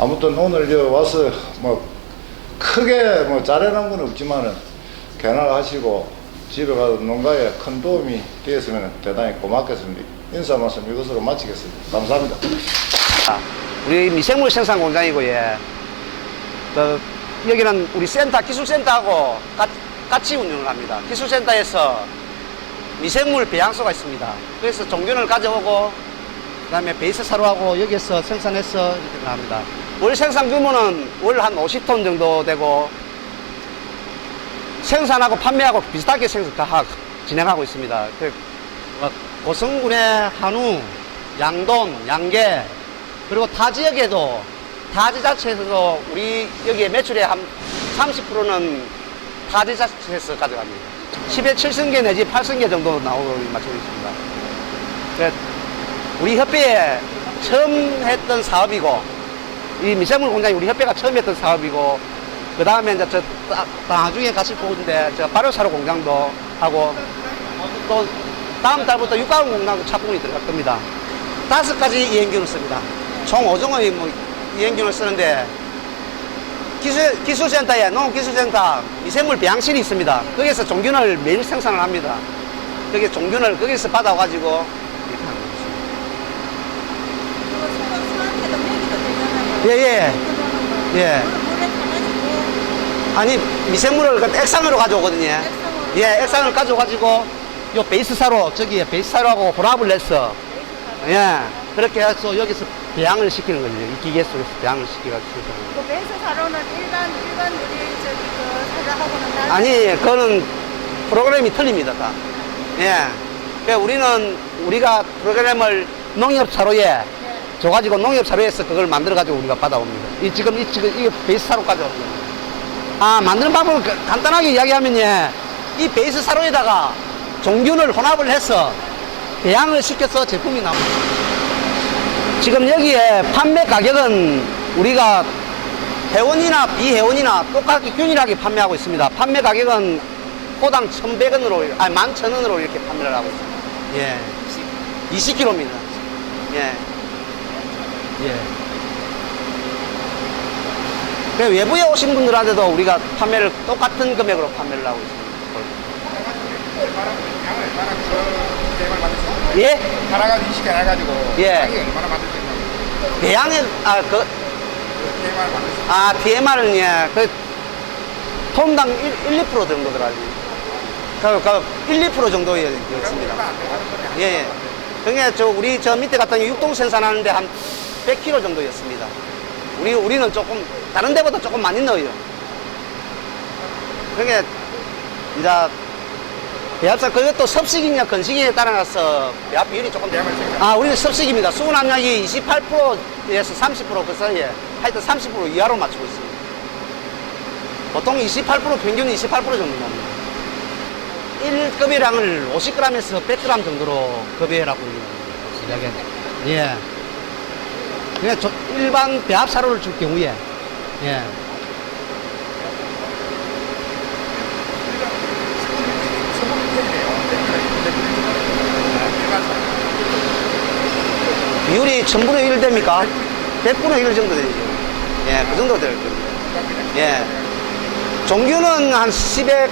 아무튼 오늘 와서 뭐 크게 뭐 잘해놓은 건 없지만은 견학하시고 집에 가서 농가에 큰 도움이 되었으면 대단히 고맙겠습니다. 인사 말씀 이것으로 마치겠습니다. 감사합니다. 우리 미생물 생산 공장이고, 여기는 우리 센터, 기술센터하고 같이 운영을 합니다. 기술센터에서 미생물 배양소가 있습니다. 그래서 종균을 가져오고, 그 다음에 베이스 사료하고 여기에서 생산해서 이렇게 나갑니다. 월 생산 규모는 월 한 50톤 정도 되고, 생산하고 판매하고 비슷하게 진행하고 있습니다. 고성군의 한우, 양돈, 양계, 그리고 타 지역에도, 타 지자체에서도 우리 여기에 매출의 한 30%는 타 지자체에서 가져갑니다. 10에 7승계 내지 8승계 정도 나오고 맞추고 있습니다. 우리 협회에 처음 했던 사업이고, 이 미생물 공장이 우리 협회가 처음 했던 사업이고, 그 다음에 이제 나중에 같이 보는데, 발효사료 공장도 하고, 또 다음 달부터 육가공 공장도 착공이 들어갈 겁니다. 5가지 이행균을 씁니다. 총 5종의 이행균을 쓰는데, 기술센터에, 농업기술센터 미생물 배양실이 있습니다. 거기서 종균을 매일 생산을 합니다. 거기 종균을 거기서 받아가지고, 이렇게 하는 것입니다. 예. 아니, 미생물을 액상으로 가져오거든요. 액상을 가져가지고, 요 베이스 사료, 저기에 베이스 사료하고 혼합을 해서, 그렇게 해서 여기서 배양을 시키는 거죠. 이 기계 속에서 배양을 시켜가지고. 그 베이스 사료는 일반 우리 사료하고는 다른? 아니, 그거는 프로그램이 틀립니다, 다. 우리가 프로그램을 농협 사료에 줘가지고 농협 사료에서 그걸 만들어가지고 우리가 받아옵니다. 이게 베이스 사료 가져오는 거예요. 만드는 방법을 간단하게 이야기하면, 이 베이스 사료에다가 종균을 혼합을 해서 배양을 시켜서 제품이 나옵니다. 지금 여기에 판매 가격은 우리가 회원이나 비회원이나 똑같이 균일하게 판매하고 있습니다. 판매 가격은 호당 1,100원으로, 11,000원으로 이렇게 판매를 하고 있습니다. 20kg입니다. 외부에 오신 분들한테도 우리가 판매를 똑같은 금액으로 판매를 하고 있습니다. 하나가 20개 해가지고 양이 얼마나 만들 수 있나요? 배양에 TMR 만들 수 TMR은 톤당 1, 2% 정도 들어가요. 1, 2% 정도였습니다. 그러니까 우리 저 밑에 같은 육동 생산하는데 한 100kg 정도였습니다. 우리는 조금 다른 데보다 조금 많이 넣어요. 그러니까 이제 배합사 그것도 섭식이냐 건식이냐에 따라서 배합 비율이 조금 우리는 섭식입니다. 수분 함량이 28%에서 30% 그 사이에 하여튼 30% 이하로 맞추고 있습니다. 보통 28% 평균 28% 정도 나옵니다. 1급여량을 50g에서 100g 정도로 급여라고 이야기합니다. 그냥 일반 배합 사료를 줄 경우에 비율이 1000분의 1 됩니까? 100분의 1 정도 되죠. 그 정도 될 겁니다. 종균은 한 10에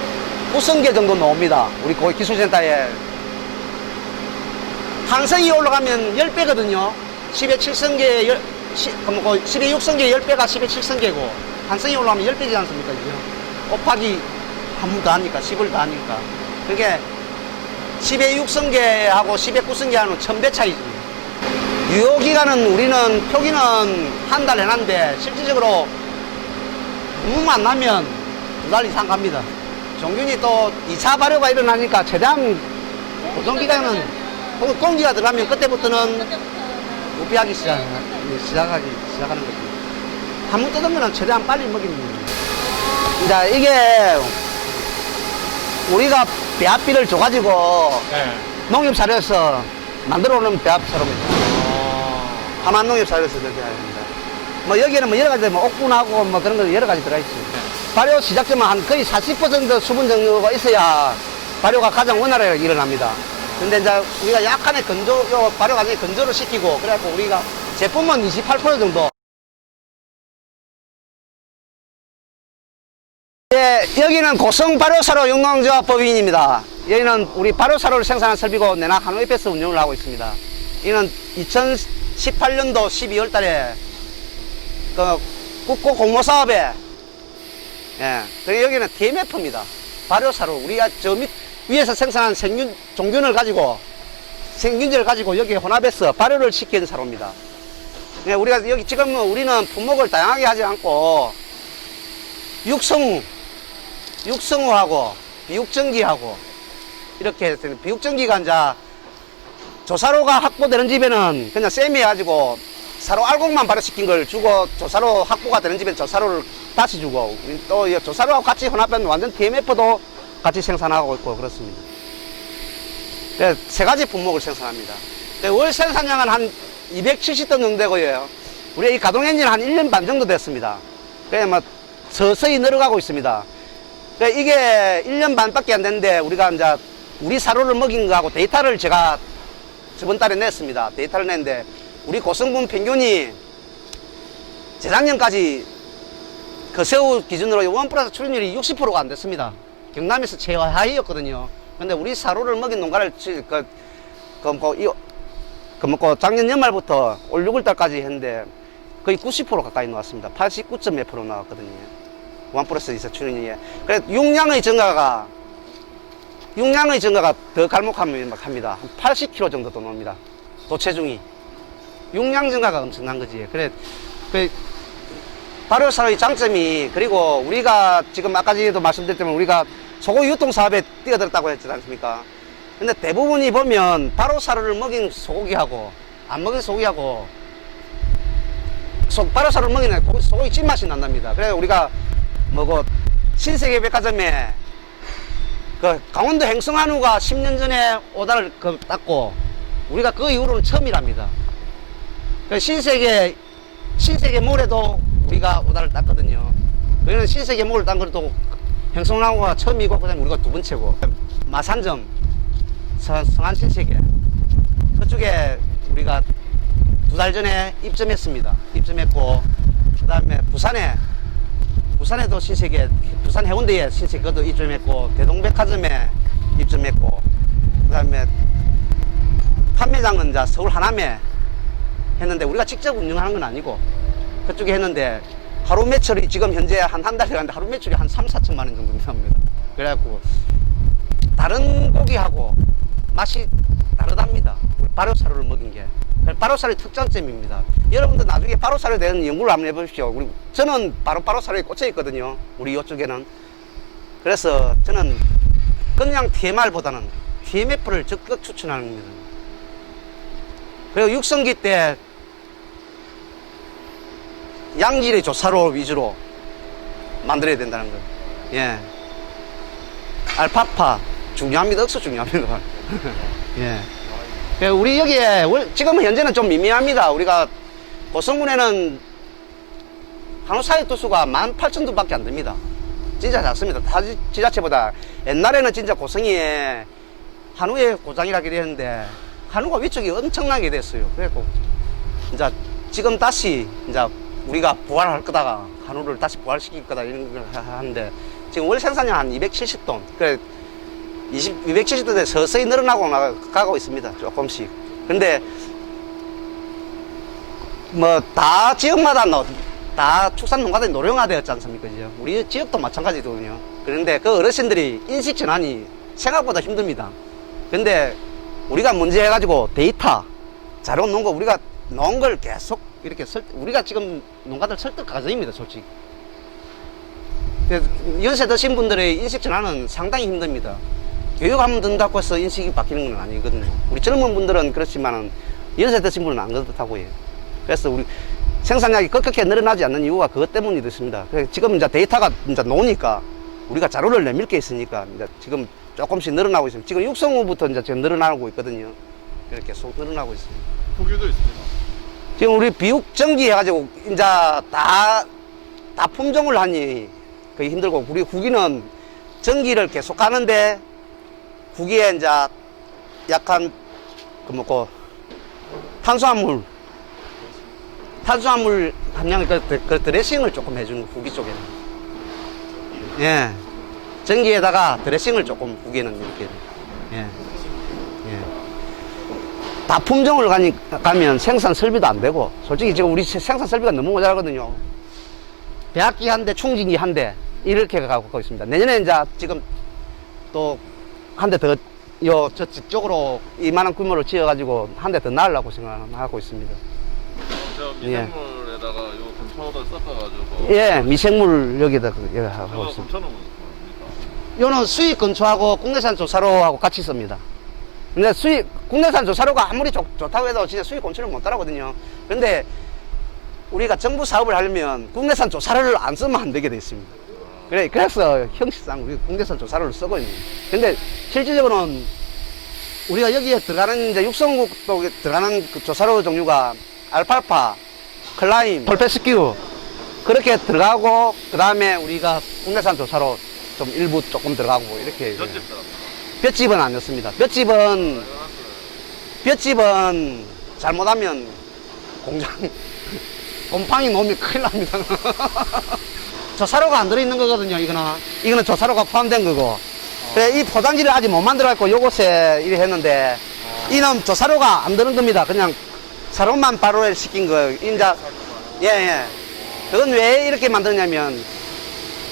9성계 정도 나옵니다. 우리 기술센터에. 탄성이 올라가면 10배거든요. 10에 7성계, 10에 6성계 10배가 10에 7성계고, 탄성이 올라가면 10배지 않습니까? 곱하기 한 번 더 하니까, 10을 더 하니까. 그게 10에 6성계하고 10에 9성계하는 1000배 차이죠. 유효기간은 우리는 표기는 한 달 해놨는데 실질적으로 무만 나면 2달 이상 갑니다. 종균이 또 2차 발효가 일어나니까 최대한 고정기간은 공기가 들어가면 그때부터는 부피하기 시작하는 거죠. 한 번 뜯으면 최대한 빨리 먹이는 거예요. 이제 이게 우리가 배합비를 줘가지고 농협 사료에서 만들어 오는 배합 사료입니다. 하만농협 사료에서 그렇게 합니다. 여기에는 여러 가지 옥분하고 그런 거 여러 가지 들어있죠. 발효 시작점은 한 거의 40% 수분 정도가 있어야 발효가 가장 원활하게 일어납니다. 근데 이제 우리가 약간의 발효 과정에 건조를 시키고, 그래갖고 우리가 제품은 28% 정도 여기는 고성 발효사료 영농조합 법인입니다. 여기는 우리 발효사료를 생산하는 설비고 내나 한우협에서 운영을 하고 있습니다. 이는 2018년도 12월 달에 그 국고 공모사업에 그리고 여기는 TMF입니다. 발효사료 우리가 저 밑 위에서 생산한 생균 종균을 가지고 생균제를 가지고 여기에 혼합해서 발효를 시키는 사료입니다. 우리가 여기 지금 우리는 품목을 다양하게 하지 않고 육성우하고 비육전기하고 이렇게 해서 비육전기가 이제 조사로가 확보되는 집에는 그냥 쌤이 해가지고 사로 알곡만 발효시킨 걸 주고 조사로 확보가 되는 집에는 조사로를 다시 주고 또 조사로하고 같이 혼합한 완전 TMF도 같이 생산하고 있고 그렇습니다. 세 가지 품목을 생산합니다. 월 생산량은 한 270톤 정도 되고요. 우리 이 가동 엔진은 한 1년 반 정도 됐습니다. 그냥 뭐 서서히 늘어가고 있습니다. 이게 1년 반밖에 안 됐는데 우리가 이제 우리 사료를 먹인 거하고 데이터를 제가 저번 달에 냈습니다. 데이터를 냈는데 우리 고성분 평균이 재작년까지 그 새우 기준으로 원 플러스 출연율이 60%가 안 됐습니다. 경남에서 최하위였거든요. 근데 우리 사료를 먹인 농가를 작년 연말부터 올 6월달까지 했는데 거의 90% 가까이 나왔습니다. 89.몇 % 나왔거든요. 원 플러스 이사 출연율이. 그래 용량의 증가가 더 갈목합니다. 한 80kg 정도 더 나옵니다. 도체중이. 용량 증가가 엄청난 거지. 그래 발효사료의 장점이 그리고 우리가 지금 아까 전에도 말씀드렸지만 우리가 소고기 유통사업에 뛰어들었다고 했지 않습니까? 근데 대부분이 보면 발효사료를 먹인 소고기하고 안 먹인 소고기하고 발효사료를 먹이는 소고기 찐맛이 난답니다. 그래서 우리가 뭐고 신세계 백화점에 그 강원도 행성한우가 10년 전에 오다를 땄고 우리가 그 이후로는 처음이랍니다. 그 신세계 몰에도 우리가 오다를 땄거든요. 그는 신세계 몰을 딴 것도 행성한우가 처음이고 그다음에 우리가 두 번째고 마산점 성안 신세계 그쪽에 우리가 2달 전에 입점했습니다. 입점했고 그다음에 부산에도 신세계 부산 해운대에 신세계도 입점했고 대동백화점에 입점했고 그다음에 판매장은 이제 서울 하남에 했는데 우리가 직접 운영하는 건 아니고 그쪽에 했는데 하루 매출이 지금 현재 한 달에 갔는데 하루 매출이 한 3-4천만 원 정도 나옵니다. 그래갖고 다른 고기하고 맛이 다르답니다. 우리 발효사료를 먹인 게. 발효사료의 특장점입니다. 여러분들 나중에 발효사료에 대한 연구를 한번 해보십시오. 저는 바로 발효사료에 꽂혀 있거든요. 우리 이쪽에는. 그래서 저는 그냥 TMR보다는 TMF를 적극 추천하는 겁니다. 그리고 육성기 때 양질의 조사로 위주로 만들어야 된다는 거. 예. 알파파 중요합니다. 억수 중요합니다. 예. 우리 여기에 지금은 현재는 좀 미미합니다. 우리가 고성군에는 한우 사육 두수가 18,000두밖에 안 됩니다. 진짜 작습니다. 타 지자체보다 옛날에는 진짜 고성이에 한우의 고장이라게 되는데 한우가 위쪽이 엄청나게 됐어요. 그래서 이제 지금 다시 이제 우리가 부활할 거다가 한우를 다시 부활시킬 거다 이런 걸 하는데 지금 월 생산량 한 270톤. 그래 270톤에 서서히 늘어나고 가고 있습니다. 조금씩. 근데 뭐 다 지역마다 다 축산 농가들이 노령화되었지 않습니까? 우리 지역도 마찬가지거든요. 그런데 그 어르신들이 인식 전환이 생각보다 힘듭니다. 근데 우리가 문제 해가지고 데이터 자료 놓은 거 우리가 놓은 걸 계속 이렇게 우리가 지금 농가들 설득 과정입니다, 솔직히. 연세 드신 분들의 인식 전환은 상당히 힘듭니다. 교육하면 된다고 해서 인식이 바뀌는 건 아니거든요. 우리 젊은 분들은 그렇지만은 연세 드신 분은 안 그렇다고 해요. 그래서 우리 생산량이 급격히 늘어나지 않는 이유가 그것 때문이 됐습니다. 지금 이제 데이터가 이제 놓으니까 우리가 자료를 내밀 게 있으니까 이제 지금 조금씩 늘어나고 있습니다. 지금 육성후부터 이제 지금 늘어나고 있거든요. 이렇게 계속 늘어나고 있습니다. 후기도 있습니다. 지금 우리 비육전기 해가지고 이제 다 품종을 하니 그게 힘들고 우리 후기는 전기를 계속 가는데 후기에 이제 약간 그 뭐고 탄수화물 함량의 그 드레싱을 조금 해주는 거 후기 쪽에는. 예. 전기에다가 드레싱을 조금 구기는 이렇게. 예. 예. 다 품종을 가면 생산 설비도 안 되고, 솔직히 지금 우리 생산 설비가 너무 모자라거든요. 배합기 한 대, 충진기 한 대, 이렇게 갖고 있습니다. 내년에 이제 지금 또 한 대 더, 저쪽으로 이만한 규모로 지어가지고 한 대 더 낳으려고 생각하고 있습니다. 저 미생물에다가 요 건초를 섞어가지고. 예, 미생물 여기다 하고 이거 있습니다. 건초는 뭡니까? 요는 수입 건초하고 국내산 조사로하고 같이 씁니다. 근데 국내산 조사로가 아무리 좋다고 해도 진짜 수입 건초를 못 따라거든요. 근데 우리가 정부 사업을 하려면 국내산 조사로를 안 쓰면 안 되게 돼 있습니다. 그래서 형식상 우리 국내산 조사로를 쓰고 있는 거예요. 근데 실질적으로는 우리가 여기에 들어가는 이제 육성국도 들어가는 그 조사로 종류가 알팔파, 클라임, 폴페스큐 그렇게 들어가고 그 다음에 우리가 국내산 조사로 좀 일부 조금 들어가고 이렇게. 몇 집 들어갑니까? 볏짚은 아니었습니다. 볏짚은 잘못하면 공장 곰팡이 놓으면 큰일 납니다. 조사로가 안 들어있는 거거든요. 이거는 조사로가 포함된 거고. 그래, 이 포장지를 아직 못 만들어갖고 요것에 이래 했는데 이는 조사로가 안 드는 겁니다. 그냥 사료만 바로 시킨 거예요. 예. 그건 왜 이렇게 만드냐면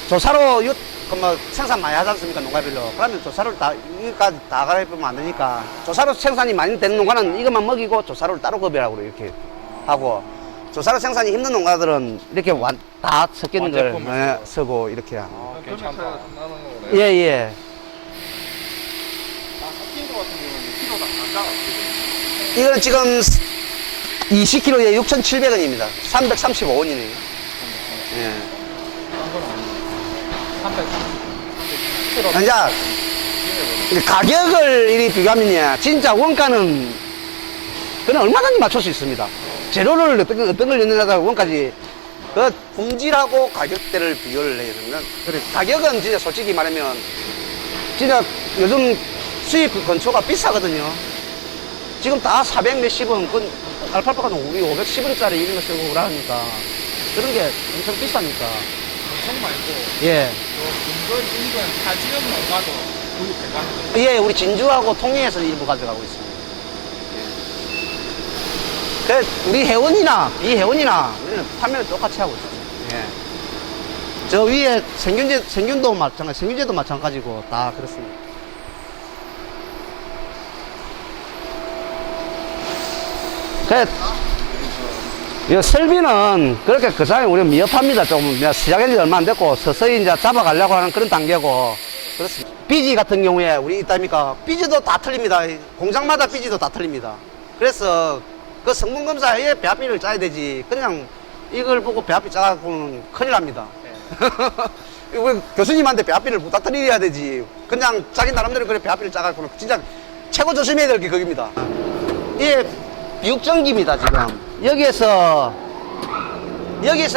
조사로 생산 많이 하지 않습니까? 농가별로. 그러면 조사로를 이거까지 다 갈아입으면 안 되니까 조사로 생산이 많이 되는 농가는 이것만 먹이고 조사로를 따로 급여하고 이렇게 하고, 조사로 생산이 힘든 농가들은 이렇게 다 섞이는 걸 쓰고 이렇게 하고. 괜찮다. 나는 거네. 예. 섞인 거 같은 경우는 키로당 단가가 어떻게 이거는 지금 20kg에 6,700원입니다. 335원이네요. 예. 이제 가격을 이리 비교하면요, 진짜 원가는 그냥 얼마든지 맞출 수 있습니다. 재료를 어떤 걸 넣느냐가 원까지 그 품질하고 가격대를 비교를 해야 되면, 그래 가격은 진짜 솔직히 말하면 진짜 요즘 수입 그 건초가 비싸거든요. 지금 다 400 몇십 원, 그 알팔파가 우리 510원짜리 이런 거 쓰고 그러니까 그런 게 엄청 비싸니까. 엄청 말고 예. 근거 인근 타 지역 농가도 구입해가는 거예요. 예, 우리 진주하고 통영에서 일부 가져가고 있습니다. 그 우리 회원이나 비회원이나 우리는 판매를 똑같이 하고 있습니다. 예. 저 위에 생균도 마찬가지, 생균제도 마찬가지고 다 그렇습니다. 이 설비는 그렇게 그 사람이 우리 미흡합니다. 조금 시작한 지 얼마 안 됐고 서서히 이제 잡아가려고 하는 그런 단계고 그렇습니다. 비지 같은 경우에 우리 있다니까 비지도 다 틀립니다. 공장마다 비지도 다 틀립니다. 그래서 그 성분 검사에 배합비를 짜야 되지. 그냥 이걸 보고 배합비 짜갖고는 큰일 납니다. 우리 교수님한테 배합비를 부탁드려야 되지. 그냥 자기 나름대로 그래 배합비를 짜갖고는 진짜 최고 조심해야 될 게 그겁니다. 이게 비육전기입니다, 지금. 여기에서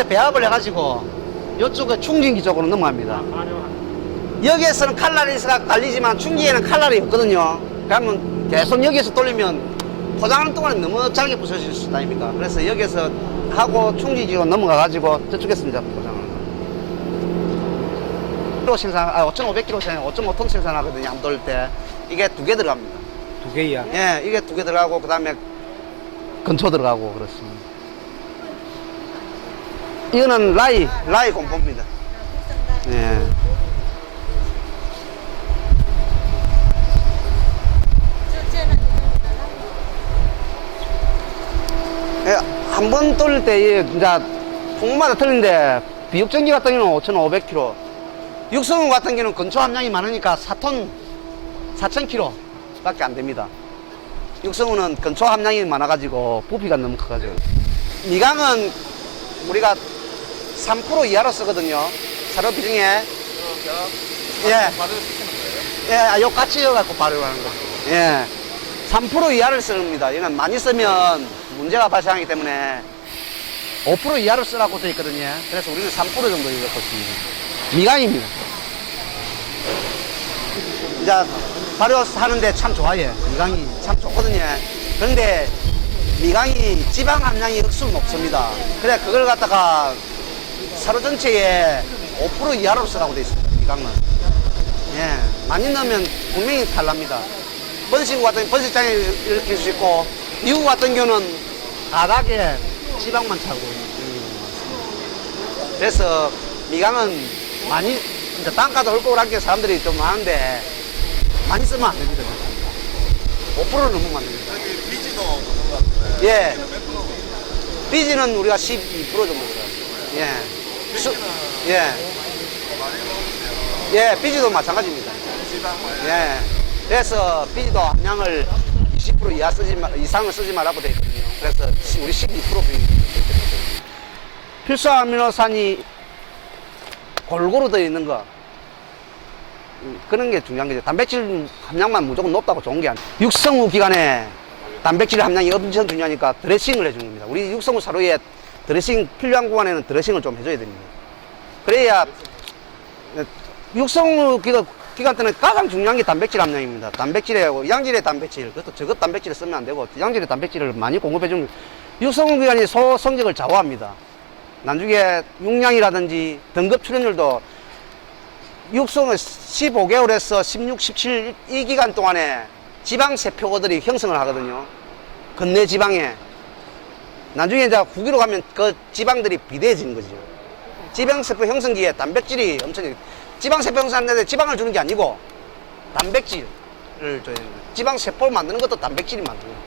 배합을 해가지고 이쪽에 충진기 쪽으로 넘어갑니다. 여기에서는 칼날이가 달리지만 충기에는 칼날이 없거든요. 그러면 계속 여기에서 돌리면 포장하는 동안에 너무 잘게 부서질 수 있다 아닙니까? 그래서 여기에서 하고 충진기로 넘어가가지고 저쪽에서 이제 포장하는 거예요. 5,500kg 생산, 5.5톤 생산하거든요, 한 돌 때. 이게 2개 들어갑니다. 2개야. 예, 이게 2개 들어가고, 그 다음에 건초 들어가고, 그렇습니다. 이거는 라이 공포입니다. 예. 예, 한 번 돌릴 때, 이제, 통마다 틀린데, 비육전기 같은 경우는 5,500kg. 육성우 같은 경우는 건초 함량이 많으니까 4톤, 4,000kg 밖에 안 됩니다. 육성우는 건초 함량이 많아가지고 부피가 너무 커가지고. 미강은 우리가 3% 이하로 쓰거든요. 사료 비중에. 예. 발효 시키는 거예요? 예, 요 같이 넣어갖고 발효하는 거. 예. 3% 이하를 씁니다. 이건 많이 쓰면 문제가 발생하기 때문에 5% 이하로 쓰라고 되어 있거든요. 그래서 우리는 3% 정도 넣고 있습니다. 미강입니다. 이제 발효하는데 참 좋아요. 미강이 참 좋거든요. 그런데 미강이 지방 함량이 억수로 높습니다. 그래 그걸 갖다가 사료 전체에 5% 이하로 쓰라고 되어 있습니다. 미각은. 예, 많이 넣으면 분명히 탈납니다. 번식 같은 번식장에 이렇게 할 수 있고, 미국 같은 경우는 바닥에 지방만 차고 있는 것 같습니다. 그래서 미각은 많이, 진짜 단가도 헐거울한 게 사람들이 좀 많은데, 많이 쓰면 안 됩니다. 5%를 넘으면 안 됩니다. 여기 비지도 그런 것 같은데. 예. 몇 프로? 삐지는 우리가 12% 정도 써요. 예. 예. 예, 삐지도 마찬가지입니다. 예. 그래서 삐지도 함량을 20% 이상을 쓰지 말라고 되어 있거든요. 그래서 우리 12% 필수 아미노산이 골고루 되어 있는 거. 그런 게 중요한 거죠. 단백질 함량만 무조건 높다고 좋은 게 아니에요. 육성 후 기간에 단백질 함량이 엄청 중요하니까 드레싱을 해주는 겁니다. 우리 육성 후 사료에 드레싱, 필요한 구간에는 드레싱을 좀 해줘야 됩니다. 그래야 육성 후 기간 때는 가장 중요한 게 단백질 함량입니다. 단백질하고 양질의 단백질, 그것도 저것 단백질을 쓰면 안 되고 양질의 단백질을 많이 공급해주면 육성 후 기간이 소 성적을 좌우합니다. 나중에 용량이라든지 등급 출현율도 육성을 15개월에서 16, 17 이 기간 동안에 지방세포들이 형성을 하거든요. 근내 지방에. 나중에 이제 후기로 가면 그 지방들이 비대해지는 거죠. 지방세포 형성기에 단백질이 엄청, 지방세포 형성하는데 지방을 주는 게 아니고 단백질을 줘야 됩니다. 지방세포를 만드는 것도 단백질이 만드는 거예요.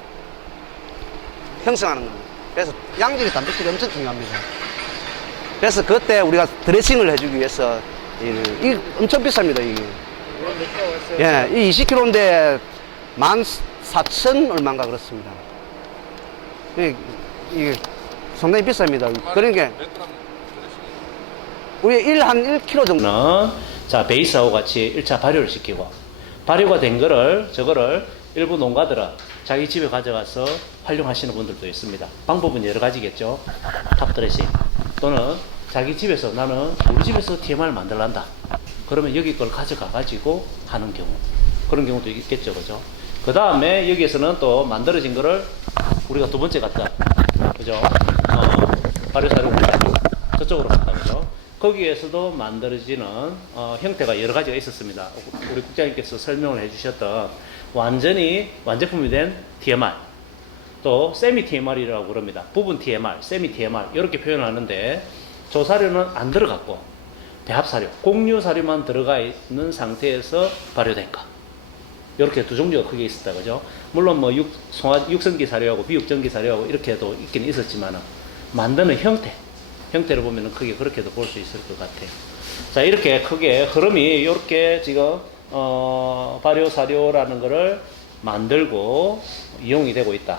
형성하는 겁니다. 그래서 양질의 단백질이 엄청 중요합니다. 그래서 그때 우리가 드레싱을 해주기 위해서 이게 엄청 비쌉니다, 이게. 예, 이 20kg인데 14,000 얼마인가 그렇습니다. 이게 상당히 비쌉니다. 그러니까 우리 한 1kg 정도. 는 자, 베이스하고 같이 1차 발효를 시키고, 발효가 된 거를, 저거를 일부 농가들은 자기 집에 가져가서 활용하시는 분들도 있습니다. 방법은 여러 가지겠죠. 탑드레싱 또는 자기 집에서, 나는 우리 집에서 TMR을 만들란다. 그러면 여기 걸 가져가 가지고 하는 경우, 그런 경우도 있겠죠, 그죠? 그 다음에 여기에서는 또 만들어진 거를 우리가 두 번째 갔다, 그죠? 발효사료 저쪽으로 갔다, 그죠? 거기에서도 만들어지는 형태가 여러 가지가 있었습니다. 우리 국장님께서 설명을 해주셨던 완제품이 된 TMR, 또 세미 TMR이라고 그럽니다. 부분 TMR, 세미 TMR 이렇게 표현하는데, 저 사료는 안 들어갔고 배합 사료, 공유 사료만 들어가 있는 상태에서 발효된 거, 이렇게 두 종류가 크게 있었다, 그죠? 물론 뭐 육성기 사료하고 비육성기 사료하고 이렇게도 있긴 있었지만, 만드는 형태를 보면은 크게 그렇게도 볼 수 있을 것 같아요. 자, 이렇게 크게 흐름이 이렇게 지금 발효 사료라는 거를 만들고 이용이 되고 있다.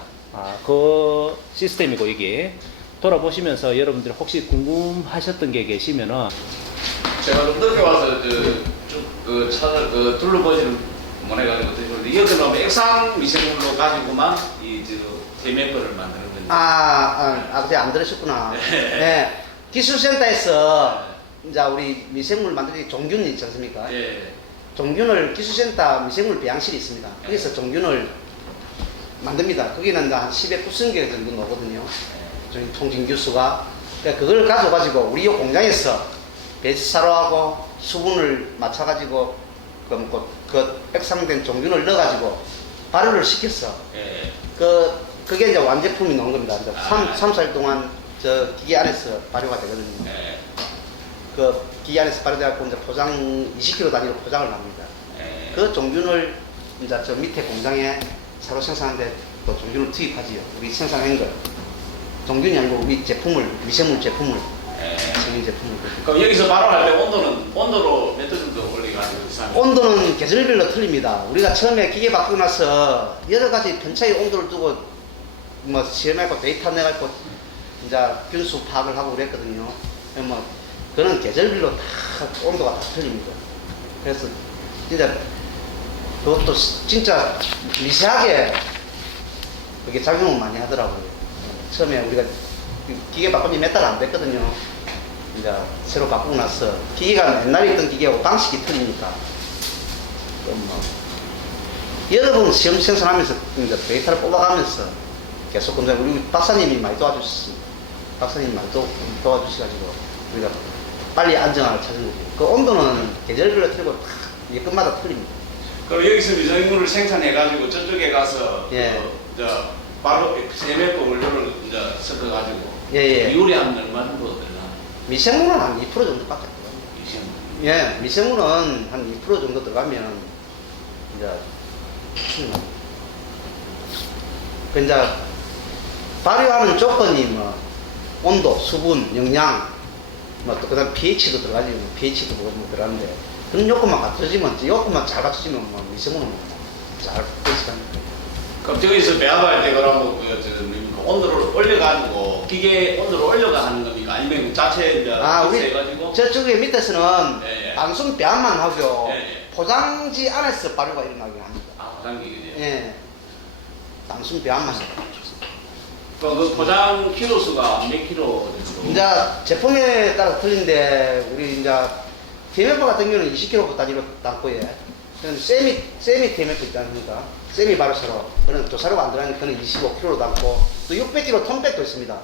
그 시스템이고, 이게 돌아보시면서 여러분들이 혹시 궁금하셨던 게 계시면은, 제가 좀 늦게 와서 그 차를 둘러보지는 못해가지고 드시는데, 여기는 액상 미생물로 가지고만 대매 거를 만드는 겁니다. 그때 안 들으셨구나. 네. 기술센터에서 이제 우리 미생물 만들기 종균 있지 않습니까? 예. 종균을 기술센터 미생물 배양실이 있습니다. 거기서 종균을 만듭니다. 거기는 한 10에 9승계 정도 나오거든요. 저희 총진 교수가. 그러니까 그걸 가져가지고 우리 이 공장에서 배지사료하고 수분을 맞춰가지고 그 액상된 종균을 넣어가지고 발효를 시켰어. 예. 그게 이제 완제품이 나온 겁니다. 이제 3, 4일 동안 저 기계 안에서 발효가 되거든요. 예. 그 기계 안에서 발효돼갖고 이제 포장 20kg 단위로 포장을 합니다. 예. 그 종균을 이제 저 밑에 공장에 사료 생산하는데 또 종균을 투입하지요. 우리 생산한 거. 종균이 아니고 우리 제품을, 미생물 제품을, 생리 제품을. 그럼 여기서 발효할 때 온도로 몇 도 정도 올리가지고 이상해요? 온도는 계절별로 틀립니다. 우리가 처음에 기계 바꾸고 나서 여러 가지 편차의 온도를 두고 뭐 시험해갖고 데이터 내갖고 이제 균수 파악을 하고 그랬거든요. 뭐 그런 계절별로 다 온도가 다 틀립니다. 그래서 진짜 그것도 진짜 미세하게 그게 작용을 많이 하더라고요. 처음에 우리가 기계 바꾼 지 몇 달 안 됐거든요. 이제 새로 바꾸고 나서 기계가 옛날에 있던 기계하고 방식이 틀리니까 뭐 여러 번 시험 생산하면서 이제 데이터를 뽑아가면서 계속 검사. 우리 박사님이 많이 도와주셨습니다. 박사님이 많이 도와주셔가지고 우리가 빨리 안정을 찾은 거죠. 그 온도는 계절별로 틀리고 다 예끝마다 틀립니다. 그럼 여기서 미생물을 생산해가지고 저쪽에 가서 예. 바로 세매법 원료를 이제 섞어가지고 예. 요리하면 얼마 정도 들나? 미생물은 한 2% 정도밖에 안 들어갑니다. 미생물. 예, 미생물은 한 2% 정도 들어가면 이제 그 이제 발효하는 조건이 뭐 온도, 수분, 영양, 뭐 또 그다음 pH도 들어가지, pH도 뭐 들어가는데 그런 요건만 갖춰지면, 요건만 잘 갖춰지면 뭐 미생물은 잘 되시랍니다. 그럼 저기서 배합할 때 그러면 그 온도를 올려가지고 기계 온도를 올려가 하는 겁니까? 아니면 자체 이제 우리 해가지고? 저쪽에 밑에서는 예. 단순 배합만 하고요. 예. 포장지 안에서 발효가 일어나게 합니다. 포장기 그죠? 예. 단순 배합만 해요. 그 포장 키로 수가 몇 키로 정도? 이제 제품에 따라 틀린데 우리 이제 TMF 같은 경우는 20kg 단위로 담고 예. 그건 세미 TMF 있지 않습니까? 세미 발효사로 그런 조사료가 안 들어가는 그는 25kg로 담고 또 600kg 톤백도 있습니다.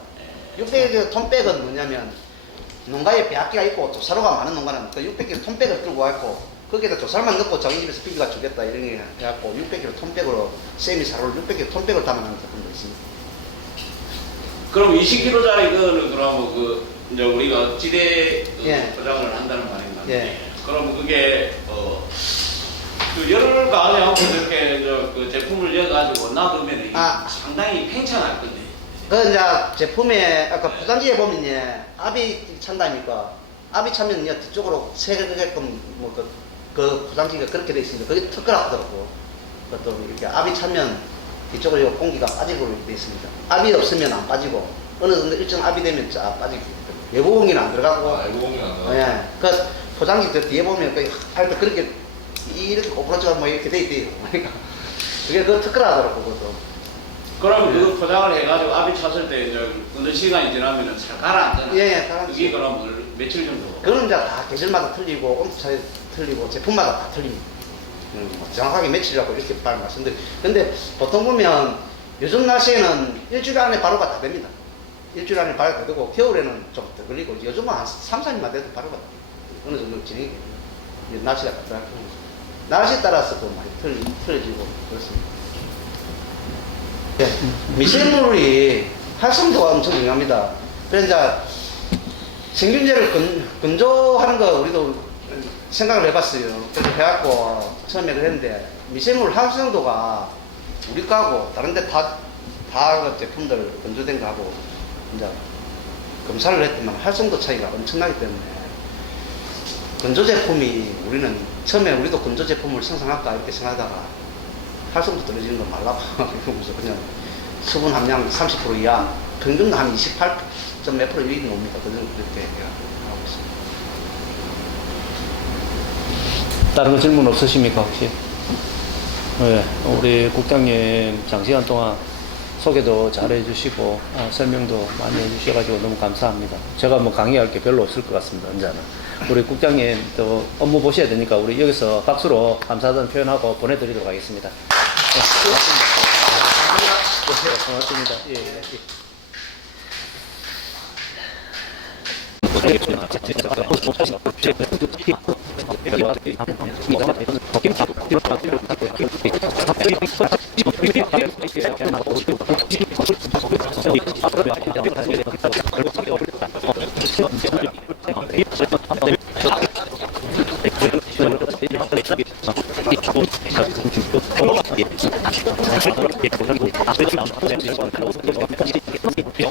600kg 톤백은 뭐냐면 농가에 배합기가 있고 조사료가 많은 농가는 그 600kg 톤백을 들고 왔고 거기에다 조사료만 넣고 자기 집에서 피기가 주겠다 이런 게 해갖고 600kg 톤백으로 세미 사료를 600kg 톤백을 담아놓는 제품도 있습니다. 그럼 20kg짜리 그거는 그러면 그 이제 우리가 지대 예. 포장을 한다는 말인가? 예. 그럼 그게 그 열을 가하지 않고 이렇게 그 제품을 넣어가지고 놔두면 이게 상당히 팽창할 건데. 그 이제 제품에 아까 포장지에 보면 예, 압이 찬다니까 압이 차면 이제 뒤쪽으로 새게끔 뭐 그 포장지가 그렇게 돼 있습니다. 그게 특허라 하더라고. 그것도 이렇게 압이 차면 뒤쪽으로 공기가 빠지고 돼 있습니다. 압이 없으면 안 빠지고 어느 정도 일정 압이 되면 쫙 빠지고 외부공기는 안 들어가고. 외부공기는 안 들어가고. 예. 그 포장지 그 뒤에 보면 할 때 그렇게 이렇게 꼬부라지가 뭐 이렇게 돼 있대요. 그러니까 그게 그 특허라 하더라고 그것도. 그럼 그 포장을 해가지고 압이 찼을 때 이제 어느 시간이 지나면은 잘 가라앉잖아. 예, 가라앉죠. 그게 그럼 며칠 정도? 그거는 이제 다 계절마다 틀리고 온도 차이 틀리고 제품마다 다 틀립니다. 뭐 정확하게 며칠이라고 이렇게 말씀드려. 근데 보통 보면 요즘 날씨에는 일주일 안에 발효가 다 됩니다. 일주일 안에 발효가 되고 겨울에는 좀 더 걸리고 요즘은 한 3, 4일만 돼도 발효가 어느 정도 진행이 됩니다. 날씨가 따라 날씨에 따라서 또 많이 틀어지고 그렇습니다. 네, 미생물이 활성도가 엄청 중요합니다. 그래서 이제 생균제를 건조하는 거 우리도 생각을 해봤어요. 그래서 해갖고 처음에 그랬는데 미생물 활성도가 우리 거하고 다른 데 다 그 제품들 건조된 거하고 이제 검사를 했더만 활성도 차이가 엄청나기 때문에 건조 제품이 우리는 처음에 우리도 건조 제품을 생산할까 이렇게 생각하다가 활성도 떨어지는 거 말라고 이러면서 그냥 수분 함량 30% 이하 평균 한 28점 몇 프로 이익 옵니다. 그렇게 하고 있습니다. 다른 거 질문 없으십니까 혹시? 네, 우리 국장님 장시간 동안 소개도 잘 해주시고 설명도 많이 해주셔가지고 너무 감사합니다. 제가 뭐 강의할 게 별로 없을 것 같습니다. 언제나 우리 국장님 또 업무 보셔야 되니까 우리 여기서 박수로 감사하다는 표현하고 보내드리도록 하겠습니다. 네, 고맙습니다. 예, 예.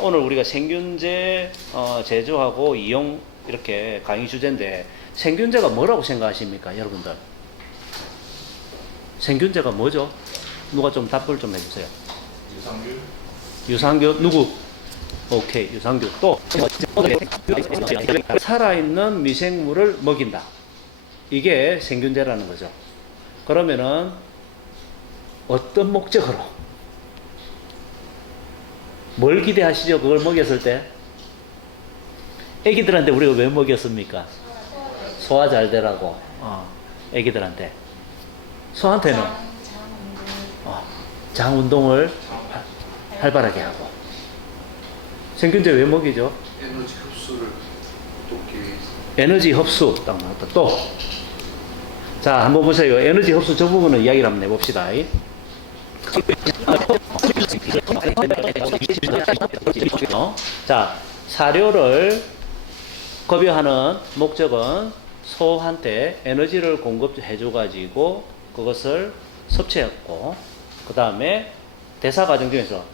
오늘 우리가 생균제 제조하고 이용 이렇게 강의 주제인데 생균제가 뭐라고 생각하십니까 여러분들? 생균제가 뭐죠? 누가 좀 답을 좀 해주세요. 유산균? 유산균 누구? 오케이 유산균 또 살아있는 미생물을 먹인다. 이게 생균제라는 거죠. 그러면은 어떤 목적으로 뭘 기대하시죠? 그걸 먹였을 때 애기들한테 우리가 왜 먹였습니까? 소화 잘 되라고. 애기들한테. 소한테는 장 운동을 활발하게 하고. 생균제 왜 먹이죠? 에너지 흡수를 돕기 위해서. 에너지 흡수 딱 나왔다. 또. 자, 한번 보세요. 에너지 흡수 저 부분은 이야기를 한번 해봅시다. 자, 사료를 급여하는 목적은 소한테 에너지를 공급해줘가지고 그것을 섭취했고, 그 다음에 대사 과정 중에서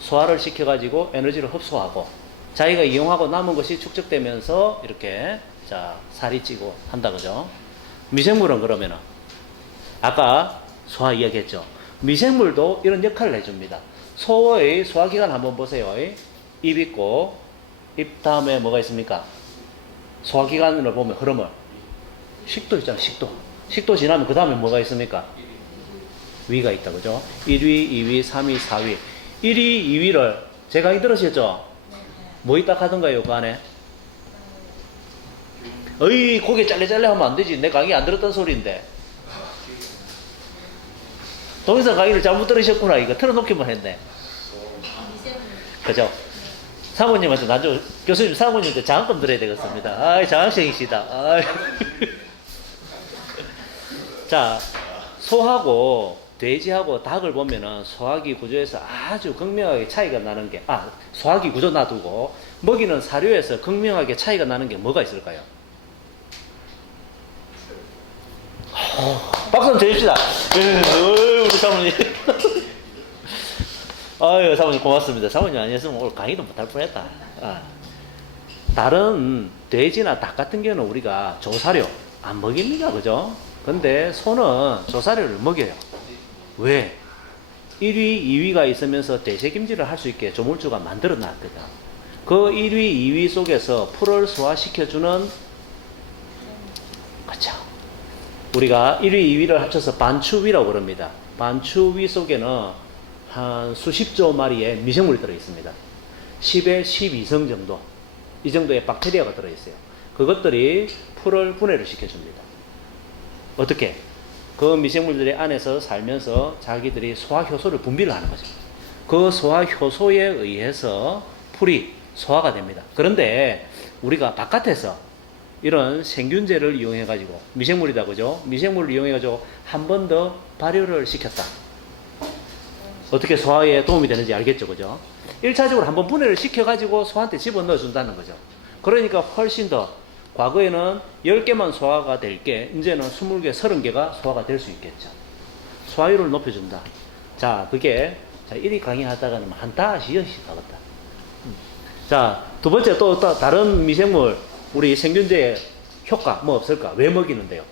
소화를 시켜가지고 에너지를 흡수하고, 자기가 이용하고 남은 것이 축적되면서 이렇게 자 살이 찌고 한다 그죠? 미생물은 그러면은 아까 소화 이야기했죠. 미생물도 이런 역할을 해줍니다. 소의 소화기관 한번 보세요. 입 있고 입 다음에 뭐가 있습니까? 소화기관을 보면 흐름을 식도 있잖아. 식도 지나면 그 다음에 뭐가 있습니까? 위가 있다 그죠? 1위, 2위, 3위, 4위. 1위, 2위를 제가 강의 들으셨죠? 뭐 있다 하던가요 그 안에? 어이 고개 잘래잘래 하면 안 되지. 내 강의 안 들었던 소리인데. 동영상 강의를 잘못 들으셨구나. 이거 틀어놓기만 했네. 그죠? 사모님한테 나중에 교수님 사모님한테 장학금 드려야 되겠습니다. 아, 장학생이시다. 아. 자, 소하고 돼지하고 닭을 보면은 소화기 구조에서 아주 극명하게 차이가 나는 게, 소화기 구조 놔두고 먹이는 사료에서 극명하게 차이가 나는 게 뭐가 있을까요? 박수 한번 쳐줍시다. 우리 사모님. 아유, 사모님 고맙습니다. 사모님 아니었으면 오늘 강의도 못할 뻔했다. 다른 돼지나 닭 같은 경우는 우리가 조사료 안 먹입니다. 그죠? 근데 소는 조사료를 먹여요. 왜? 1위, 2위가 있으면서 대세김질을 할 수 있게 조물주가 만들어 놨거든. 그 1위, 2위 속에서 풀을 소화시켜주는, 그쵸. 우리가 1위, 2위를 합쳐서 반추위라고 그럽니다. 반추위 속에는 한 수십조 마리의 미생물이 들어있습니다. 10에 12성 정도. 이 정도의 박테리아가 들어있어요. 그것들이 풀을 분해를 시켜줍니다. 어떻게? 그 미생물들이 안에서 살면서 자기들이 소화효소를 분비를 하는 거죠. 그 소화효소에 의해서 풀이 소화가 됩니다. 그런데 우리가 바깥에서 이런 생균제를 이용해가지고, 미생물이다 그죠? 미생물을 이용해가지고 한 번 더 발효를 시켰다. 어떻게 소화에 도움이 되는지 알겠죠, 그죠? 1차적으로 한번 분해를 시켜가지고 소한테 집어넣어 준다는 거죠. 그러니까 훨씬 더, 과거에는 10개만 소화가 될 게 이제는 20개, 30개가 소화가 될 수 있겠죠. 소화율을 높여준다. 자, 그게 1위 강의하다가는 한 다시 연씩 가겠다. 자, 두 번째 또 다른 미생물, 우리 생균제의 효과 뭐 없을까? 왜 먹이는데요?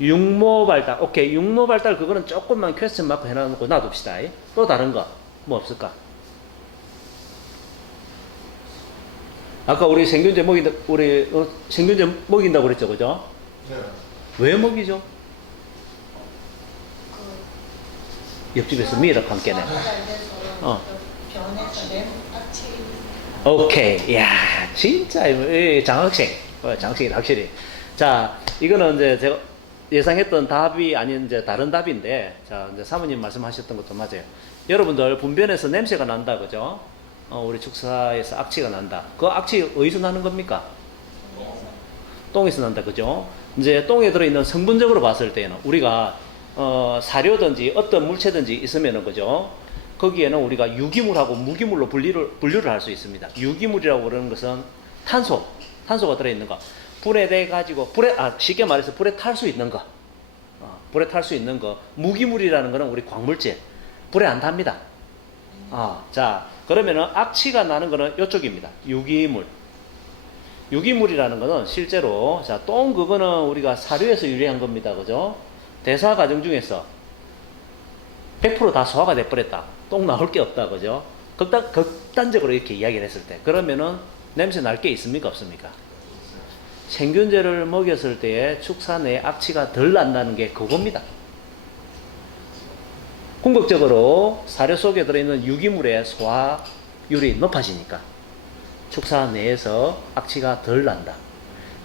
육모발달. 오케이, 육모발달 그거는 조금만 퀘스천 마크 해놔놓고 놔둡시다. 또 다른 거 뭐 없을까? 아까 우리 생균제 먹인다, 생균제 먹인다고 그랬죠, 그죠? 네. 왜 먹이죠? 옆집에서 미라 함께네. 오케이. 야, 진짜, 장학생. 장학생이 확실히. 자, 이거는 이제 제가 예상했던 답이 아닌 이제 다른 답인데, 자, 이제 사모님 말씀하셨던 것도 맞아요. 여러분들 분변에서 냄새가 난다, 그죠? 우리 축사에서 악취가 난다. 그 악취 어디서 나는 겁니까? 똥에서 난다, 그죠? 이제 똥에 들어있는 성분적으로 봤을 때는 우리가 사료든지 어떤 물체든지 있으면은, 그죠? 거기에는 우리가 유기물하고 무기물로 분류를 할 수 있습니다. 유기물이라고 그러는 것은 탄소가 들어있는 거. 불에 대 가지고 쉽게 말해서 불에 탈 수 있는 거. 불에 탈 수 있는 거. 무기물이라는 거는 우리 광물질. 불에 안 탑니다. 자, 그러면은 악취가 나는 거는 이쪽입니다. 유기물. 유기물이라는 거는 실제로, 자, 똥 그거는 우리가 사료에서 유래한 겁니다. 그죠? 대사 과정 중에서 100% 다 소화가 돼버렸다. 똥 나올 게 없다. 그죠? 극단적으로 이렇게 이야기를 했을 때. 그러면은 냄새 날 게 있습니까? 없습니까? 생균제를 먹였을 때에 축사 내에 악취가 덜 난다는 게 그겁니다. 궁극적으로 사료 속에 들어있는 유기물의 소화율이 높아지니까 축사 내에서 악취가 덜 난다.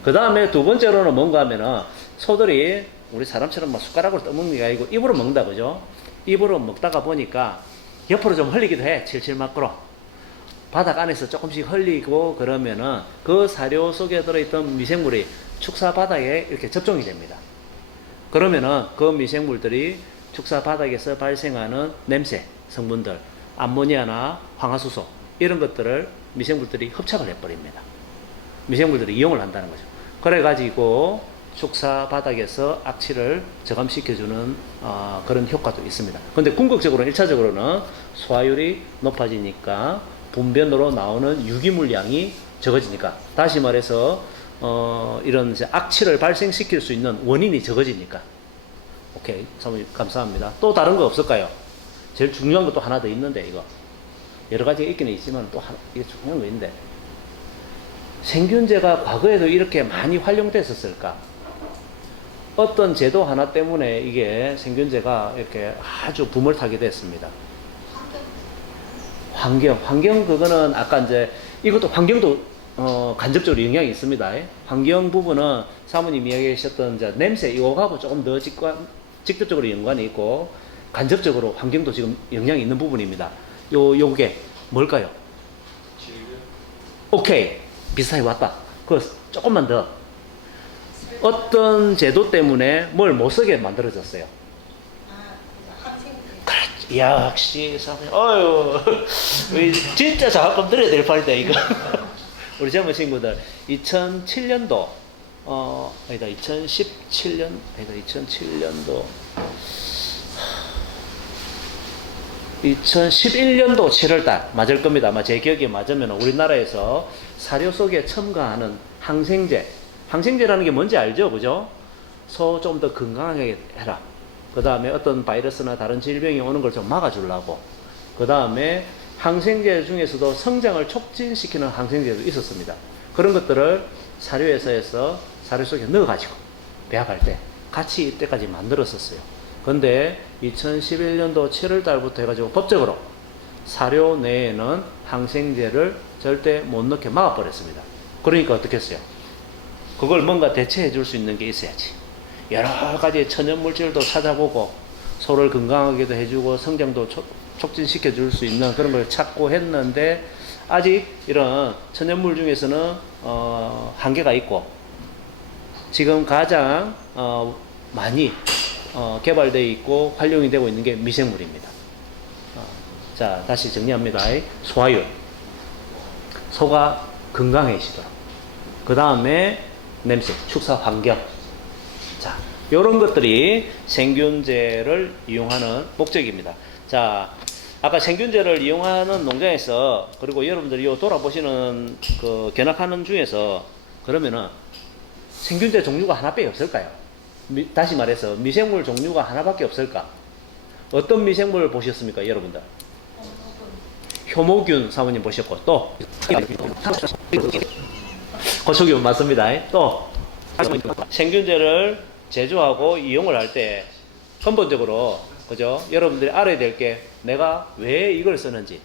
그 다음에 두 번째로는 뭔가 하면은 소들이 우리 사람처럼 막 숟가락으로 떠먹는 게 아니고 입으로 먹는다, 그죠? 입으로 먹다가 보니까 옆으로 좀 흘리기도 해. 칠칠 맞고로. 바닥 안에서 조금씩 흘리고 그러면은 그 사료 속에 들어있던 미생물이 축사 바닥에 이렇게 접종이 됩니다. 그러면은 그 미생물들이 축사 바닥에서 발생하는 냄새 성분들, 암모니아나 황화수소 이런 것들을 미생물들이 흡착을 해버립니다. 미생물들이 이용을 한다는 거죠. 그래가지고 축사 바닥에서 악취를 저감시켜주는 그런 효과도 있습니다. 근데 궁극적으로 1차적으로는 소화율이 높아지니까 분변으로 나오는 유기물 양이 적어지니까, 다시 말해서 이런 이제 악취를 발생시킬 수 있는 원인이 적어지니까. 오케이, 사모님 감사합니다. 또 다른 거 없을까요? 제일 중요한 것도 하나 더 있는데, 이거 여러 가지가 있기는 있지만 또 하나, 이게 중요한 거 있는데, 생균제가 과거에도 이렇게 많이 활용됐었을까? 어떤 제도 하나 때문에 이게 생균제가 이렇게 아주 붐을 타게 됐습니다. 환경 그거는 아까 이제 이것도 환경도 간접적으로 영향이 있습니다. 환경 부분은 사모님 이야기하셨던 이제 냄새 이거하고 조금 더 직접적으로 연관이 있고, 간접적으로 환경도 지금 영향이 있는 부분입니다. 요게 뭘까요? 오케이, 비슷하게 왔다. 그 조금만 더. 어떤 제도 때문에 뭘 못 쓰게 만들어졌어요? 그렇지. 역시 사모님, 진짜 작업금 드려야 될 판이다 이거. 우리 젊은 친구들 2007년도 아니다 2017년 아니다 2007년도 2011년도 7월달 맞을 겁니다. 아마 제 기억이 맞으면 우리나라에서 사료 속에 첨가하는 항생제라는 게 뭔지 알죠? 그죠? 소 좀 더 건강하게 해라. 그 다음에 어떤 바이러스나 다른 질병이 오는 걸 좀 막아주려고. 그 다음에 항생제 중에서도 성장을 촉진시키는 항생제도 있었습니다. 그런 것들을 사료회사에서 사료 속에 넣어가지고 배합할 때 같이 이때까지 만들었었어요. 근데 2011년도 7월 달부터 해가지고 법적으로 사료 내에는 항생제를 절대 못 넣게 막아버렸습니다. 그러니까 어떻게 했어요? 그걸 뭔가 대체해 줄 수 있는 게 있어야지. 여러 가지 천연 물질도 찾아보고 소를 건강하게도 해주고 성장도 촉진시켜 줄 수 있는 그런 걸 찾고 했는데, 아직 이런 천연물 중에서는 한계가 있고, 지금 가장 많이 개발되어 있고 활용이 되고 있는 게 미생물입니다. 자, 다시 정리합니다. 소화율, 소가 건강해지도록, 그 다음에 냄새, 축사 환경. 자, 요런 것들이 생균제를 이용하는 목적입니다. 자, 아까 생균제를 이용하는 농장에서, 그리고 여러분들이 요 돌아보시는 그 견학하는 중에서, 그러면은 생균제 종류가 하나밖에 없을까요? 다시 말해서 미생물 종류가 하나밖에 없을까? 어떤 미생물 보셨습니까, 여러분들? 효모균 사모님 보셨고, 또 고초균 맞습니다. 또 생균제를 제조하고 이용을 할 때 근본적으로, 그죠? 여러분들이 알아야 될 게, 내가 왜 이걸 쓰는지,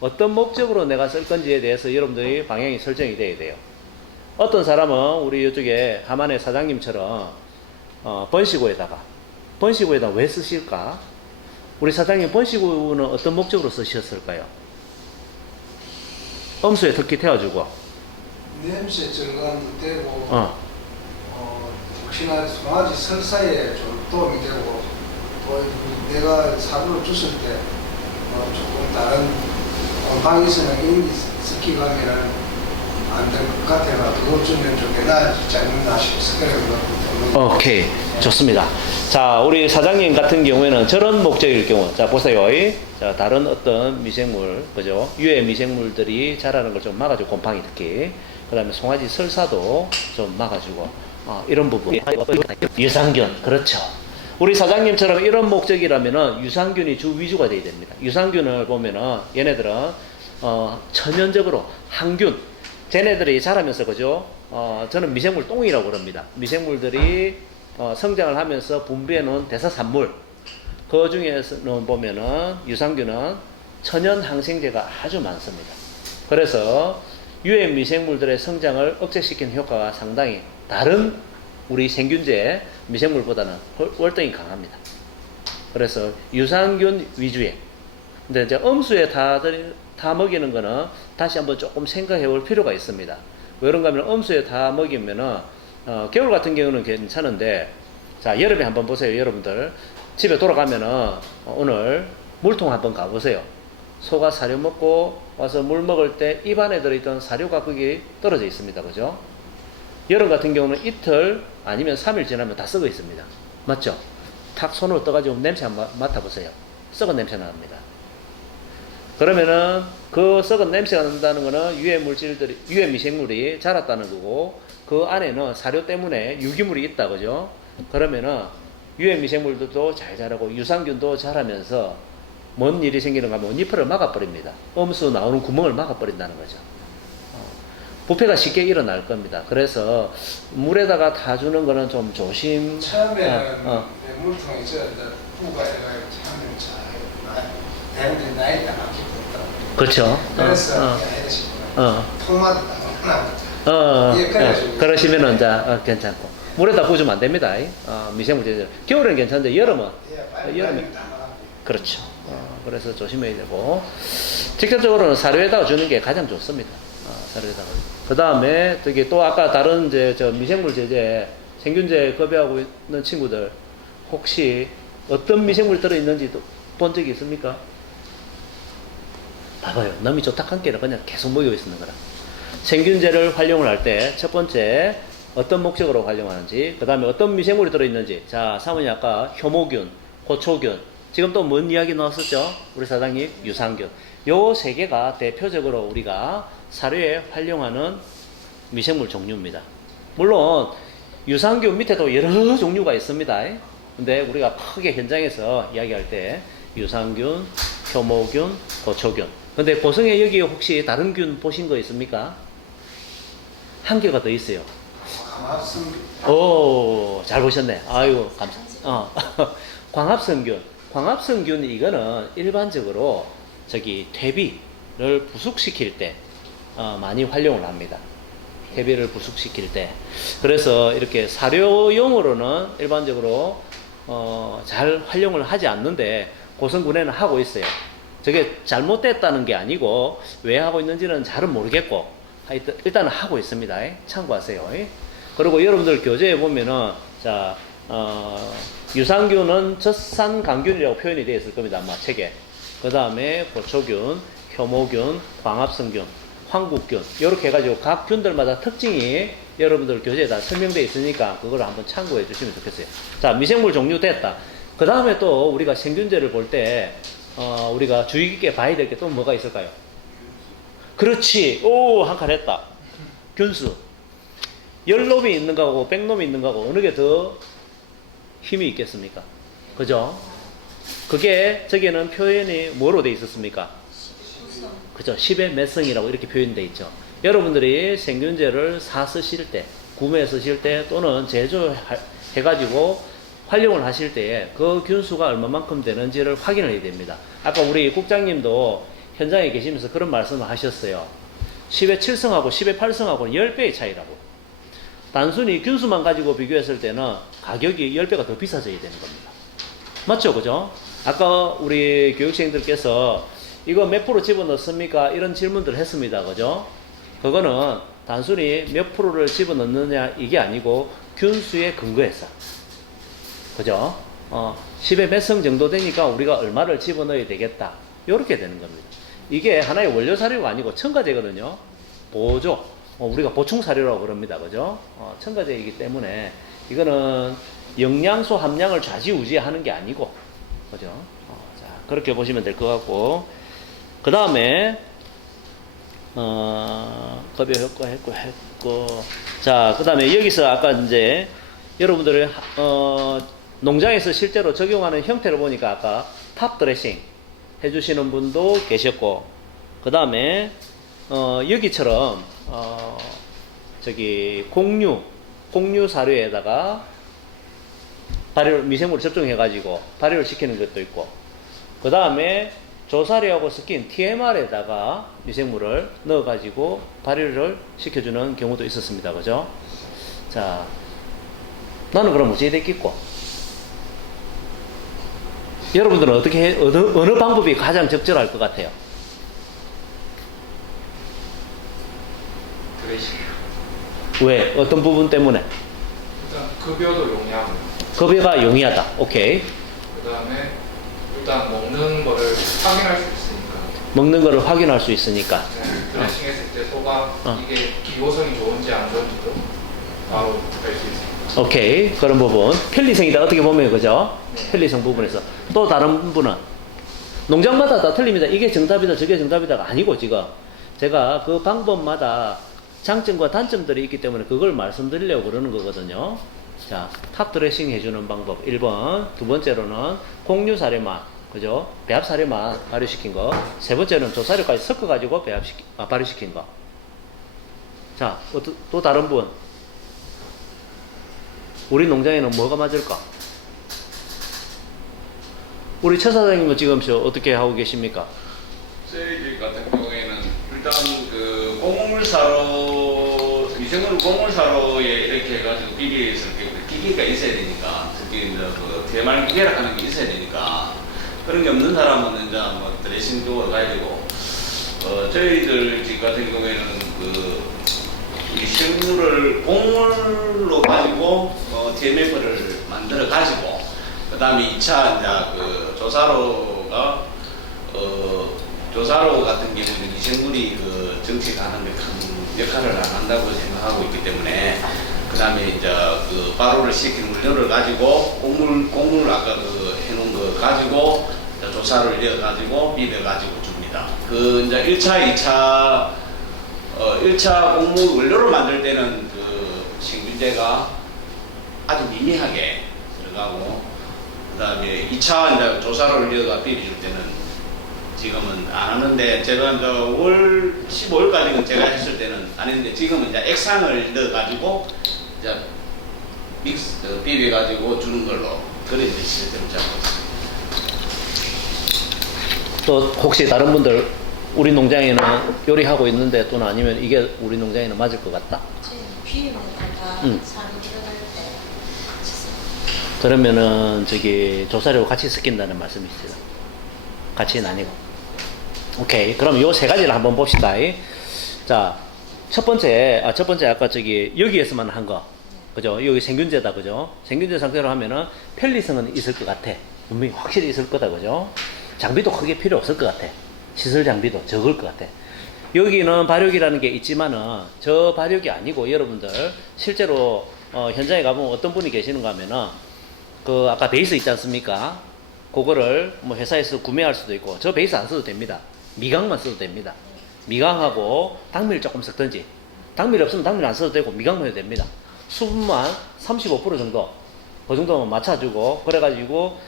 어떤 목적으로 내가 쓸 건지에 대해서 여러분들이 방향이 설정이 돼야 돼요. 어떤 사람은 우리 이쪽에 하만의 사장님처럼 번시구에다 왜 쓰실까? 우리 사장님 번시구는 어떤 목적으로 쓰셨을까요? 엄수에 특히 태워주고 냄새 절감도 되고, 혹시나 송아지 설사에 좀 도움이 되고, 또 내가 사료를 줬을 때 조금 다른 방에서는 인기 스키감이라는 안 될 것 같아서 그것 주면 좋겠나 잘못나 싶어서 그래서. 오케이, 좋습니다. 자, 우리 사장님 같은 경우에는 저런 목적일 경우, 자 보세요. 자, 다른 어떤 미생물, 그죠? 유해 미생물들이 자라는 걸 좀 막아주고, 곰팡이 특히, 그 다음에 송아지 설사도 좀 막아주고, 이런 부분. 유산균, 그렇죠. 우리 사장님처럼 이런 목적이라면은 유산균이 주 위주가 돼야 됩니다. 유산균을 보면은 얘네들은 천연적으로 항균, 쟤네들이 자라면서, 그죠? 저는 미생물 똥이라고 그럽니다. 미생물들이 성장을 하면서 분비해 놓은 대사산물, 그 중에서는 보면은 유산균은 천연 항생제가 아주 많습니다. 그래서 유해 미생물들의 성장을 억제시키는 효과가 상당히 다른 우리 생균제 미생물보다는 월등히 강합니다. 그래서 유산균 위주의, 근데 이제 엄수에 다들 타 먹이는 거는 다시 한번 조금 생각해 볼 필요가 있습니다. 왜 그런가 하면 엄수에 타 먹이면은 겨울 같은 경우는 괜찮은데, 자, 여름에 한번 보세요. 여러분들 집에 돌아가면은 오늘 물통 한번 가보세요. 소가 사료 먹고 와서 물 먹을 때 입안에 들어있던 사료가 거기 떨어져 있습니다. 그죠? 여름 같은 경우는 이틀 아니면 3일 지나면 다 썩어 있습니다. 맞죠? 탁 손으로 떠가지고 냄새 한번 맡아보세요. 썩은 냄새 납니다. 그러면은 그 썩은 냄새가 난다는 거는 유해 미생물이 자랐다는 거고, 그 안에는 사료 때문에 유기물이 있다. 그죠? 그러면은 유해 미생물들도 잘 자라고 유산균도 자라면서 뭔 일이 생기는가 하면 니프를 막아버립니다. 엄수 나오는 구멍을 막아버린다는 거죠. 부패가 쉽게 일어날 겁니다. 그래서 물에다가 타주는 거는 좀 조심. 처음에는 물통이 저 부가 해가지고 처음에는 잘 대부분 나이 딱 아끼거든. 그렇죠. 그래서 아이들이 통마도 딱 그러시면은 이제 괜찮고, 물에다 부으면 안 됩니다. 미생물 제조. 겨울에는 괜찮은데 여름은 그렇죠. 그래서 조심해야 되고, 직접적으로는 사료에다가 주는 게 가장 좋습니다. 사료에다가. 그 다음에 저기 또 아까 다른 이제 저 미생물 제제, 생균제 급여하고 있는 친구들 혹시 어떤 미생물이 들어있는지 본 적이 있습니까? 봐봐요. 남이 좋다한 게는 그냥 계속 먹이고 있는 거라. 생균제를 활용을 할 때 첫 번째 어떤 목적으로 활용하는지, 그 다음에 어떤 미생물이 들어있는지. 자, 사모님 아까 효모균, 호초균, 지금 또 뭔 이야기 나왔었죠? 우리 사장님 유산균. 요 세 개가 대표적으로 우리가 사료에 활용하는 미생물 종류입니다. 물론 유산균 밑에도 여러 종류가 있습니다. 근데 우리가 크게 현장에서 이야기할 때 유산균, 효모균, 호초균. 근데 고성에 여기 혹시 다른 균 보신 거 있습니까? 한 개가 더 있어요. 오, 잘 보셨네. 아이고, 광합성균. 광합성균 이거는 일반적으로 저기 퇴비를 부숙시킬 때 많이 활용을 합니다. 퇴비를 부숙시킬 때. 그래서 이렇게 사료용으로는 일반적으로 잘 활용을 하지 않는데 고성군에는 하고 있어요. 저게 잘못됐다는 게 아니고 왜 하고 있는지는 잘은 모르겠고 일단은 하고 있습니다. 참고하세요. 그리고 여러분들 교재에 보면은 자 유산균은 젖산강균이라고 표현이 되어 있을 겁니다. 아마 책에. 그 다음에 고초균, 효모균, 광합성균, 황국균 이렇게 해가지고 각 균들마다 특징이 여러분들 교재에 다 설명되어 있으니까 그걸 한번 참고해 주시면 좋겠어요. 자, 미생물 종류 됐다. 그 다음에 또 우리가 생균제를 볼 때 우리가 주의 깊게 봐야 될 게 또 뭐가 있을까요? 그렇지. 오, 한 칸 했다. 균수. 열놈이 있는 거하고 백놈이 있는 거하고 어느 게 더 힘이 있겠습니까? 그죠? 그게 저기에는 표현이 뭐로 돼 있었습니까? 그죠? 10의 몇 성이라고 이렇게 표현되어 있죠. 여러분들이 생균제를 사 쓰실 때, 구매해 쓰실 때 또는 제조해가지고 활용을 하실 때에 그 균수가 얼마만큼 되는지를 확인을 해야 됩니다. 아까 우리 국장님도 현장에 계시면서 그런 말씀을 하셨어요. 10의 7성하고 10의 8성하고는 10배의 차이라고. 단순히 균수만 가지고 비교했을 때는 가격이 10배가 더 비싸져야 되는 겁니다. 맞죠? 그죠? 아까 우리 교육생들께서 이거 몇 프로 집어넣습니까? 이런 질문들을 했습니다. 그죠? 그거는 단순히 몇 프로를 집어넣느냐 이게 아니고 균수에 근거해서. 그죠? 10의 몇 성 정도 되니까 우리가 얼마를 집어넣어야 되겠다. 이렇게 되는 겁니다. 이게 하나의 원료 사료가 아니고 첨가제거든요. 보조. 우리가 보충 사료라고 그럽니다. 그죠? 첨가제이기 때문에 이거는 영양소 함량을 좌지우지하는 게 아니고, 그죠? 자, 그렇게 보시면 될 것 같고, 그 다음에, 급여 효과 했고, 자, 그 다음에 여기서 아까 이제 여러분들이, 농장에서 실제로 적용하는 형태를 보니까 아까 탑 드레싱 해주시는 분도 계셨고, 그 다음에, 여기처럼, 저기, 공유 사료에다가 미생물을 접종해가지고 발효를 시키는 것도 있고, 그 다음에 조사료하고 섞인 TMR에다가 미생물을 넣어가지고 발효를 시켜주는 경우도 있었습니다. 그죠? 자, 나는 그럼 어찌 됐겠고? 여러분들은 어느 방법이 가장 적절할 것 같아요? 왜? 어떤 부분 때문에? 일단 급여도 용이하고, 급여가 용이하다. 오케이. 그 다음에 일단 먹는 거를 확인할 수 있으니까. 먹는 거를 확인할 수 있으니까. 드레싱 했을 때 소가 이게 기호성이 좋은지 안 좋은지도 바로 알 수 있습니다. 오케이. 그런 부분. 편리성이다. 어떻게 보면 그죠? 편리성 부분에서. 또 다른 분은? 농장마다 다 틀립니다. 이게 정답이다, 저게 정답이다가 아니고 지금. 제가 그 방법마다 장점과 단점들이 있기 때문에 그걸 말씀드리려고 그러는 거거든요. 자, 탑 드레싱 해주는 방법 1번. 두 번째로는 공유 사료만, 그죠? 배합 사료만 발효시킨 거. 세 번째는 조사료까지 섞어가지고 발효시킨 거. 자, 또 다른 분. 우리 농장에는 뭐가 맞을까? 우리 최 사장님은 지금 어떻게 하고 계십니까? 저희들 같은 경우에는 일단 그 곡물사로 미생물 곡물사로에 이렇게 해가지고 비비에서 기계가 있어야 되니까 특히 이제 그 대말 기계라 하는 게 있어야 되니까 그런 게 없는 사람은 이제 뭐 드레싱도 가야 되고 저희들 집 같은 경우에는 그 미생물을 곡물로 가지고 DMF를 만들어 가지고 그 다음에 2차 이제 그 조사로가 조사로 같은 경우는 미생물이 그 정책하는 데 큰 역할을 안 한다고 생각하고 있기 때문에 그 다음에 이제 그 발효를 시킨 물료를 가지고 곡물 아까 그 해놓은 거 가지고 조사를 이어 가지고 비벼 가지고 줍니다. 그 이제 1차, 2차 1차 곡물 원료를 만들 때는 그 생균제가 아주 미미하게 들어가고 그 다음에 2차 이제 조사를 이어가 비벼줄 때는 지금은 안 하는데 제가 이제 월 15일까지는 제가 했을 때는 안 했는데 지금은 이제 액상을 넣어가지고 이제 비벼가지고 주는 걸로 그런 이제 시스템을 잡고 있습니다. 또 혹시 다른 분들 우리 농장에는 요리하고 있는데 또는 아니면 이게 우리 농장에는 맞을 것 같다. 비빔에다가 사료 들어갈 때 그러면은 저기 조사료 같이 섞인다는 말씀이시죠? 같이는 아니고. 오케이. 그럼 요 세 가지를 한번 봅시다. 자, 첫 번째 아까 저기 여기에서만 한 거. 그죠? 여기 생균제다. 그죠? 생균제 상태로 하면은 편리성은 있을 것 같아. 분명히 확실히 있을 거다. 그죠? 장비도 크게 필요 없을 것 같아. 시설 장비도 적을 것 같아. 여기는 발효기라는 게 있지만은 저 발효기 아니고 여러분들 실제로 현장에 가보면 어떤 분이 계시는가 하면은 그 아까 베이스 있지 않습니까? 그거를 뭐 회사에서 구매할 수도 있고 저 베이스 안 써도 됩니다. 미강만 써도 됩니다. 미강하고 당밀 조금 섞든지 당밀 없으면 당밀 안 써도 되고 미강만 해도 됩니다. 수분만 35% 정도 그 정도만 맞춰주고 그래가지고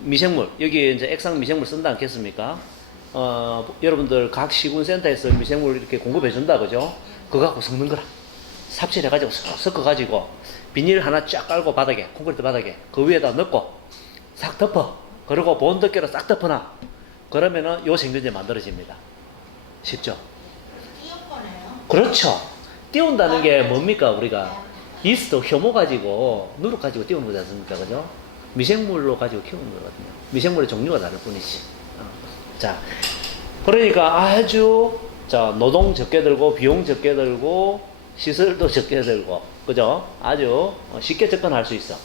미생물 여기 이제 액상 미생물 쓴다 않겠습니까? 여러분들 각 시군센터에서 미생물 이렇게 공급해 준다 그죠? 그거 갖고 섞는 거라 삽질해가지고 섞어가지고 비닐 하나 쫙 깔고 바닥에 콘크리트 바닥에 그 위에다 넣고 싹 덮어 그리고 본덮개로 싹 덮어놔 그러면은 요 생균제 만들어집니다. 쉽죠? 띄어보네요. 그렇죠. 띄운다는 게 뭡니까 우리가 이스트 효모 가지고 누룩 가지고 띄우는 거지 않습니까? 그죠? 미생물로 가지고 키우는 거거든요. 미생물의 종류가 다를 뿐이지. 자, 그러니까 아주 자 노동 적게 들고 비용 적게 들고 시설도 적게 들고 그죠? 아주 쉽게 접근할 수 있어.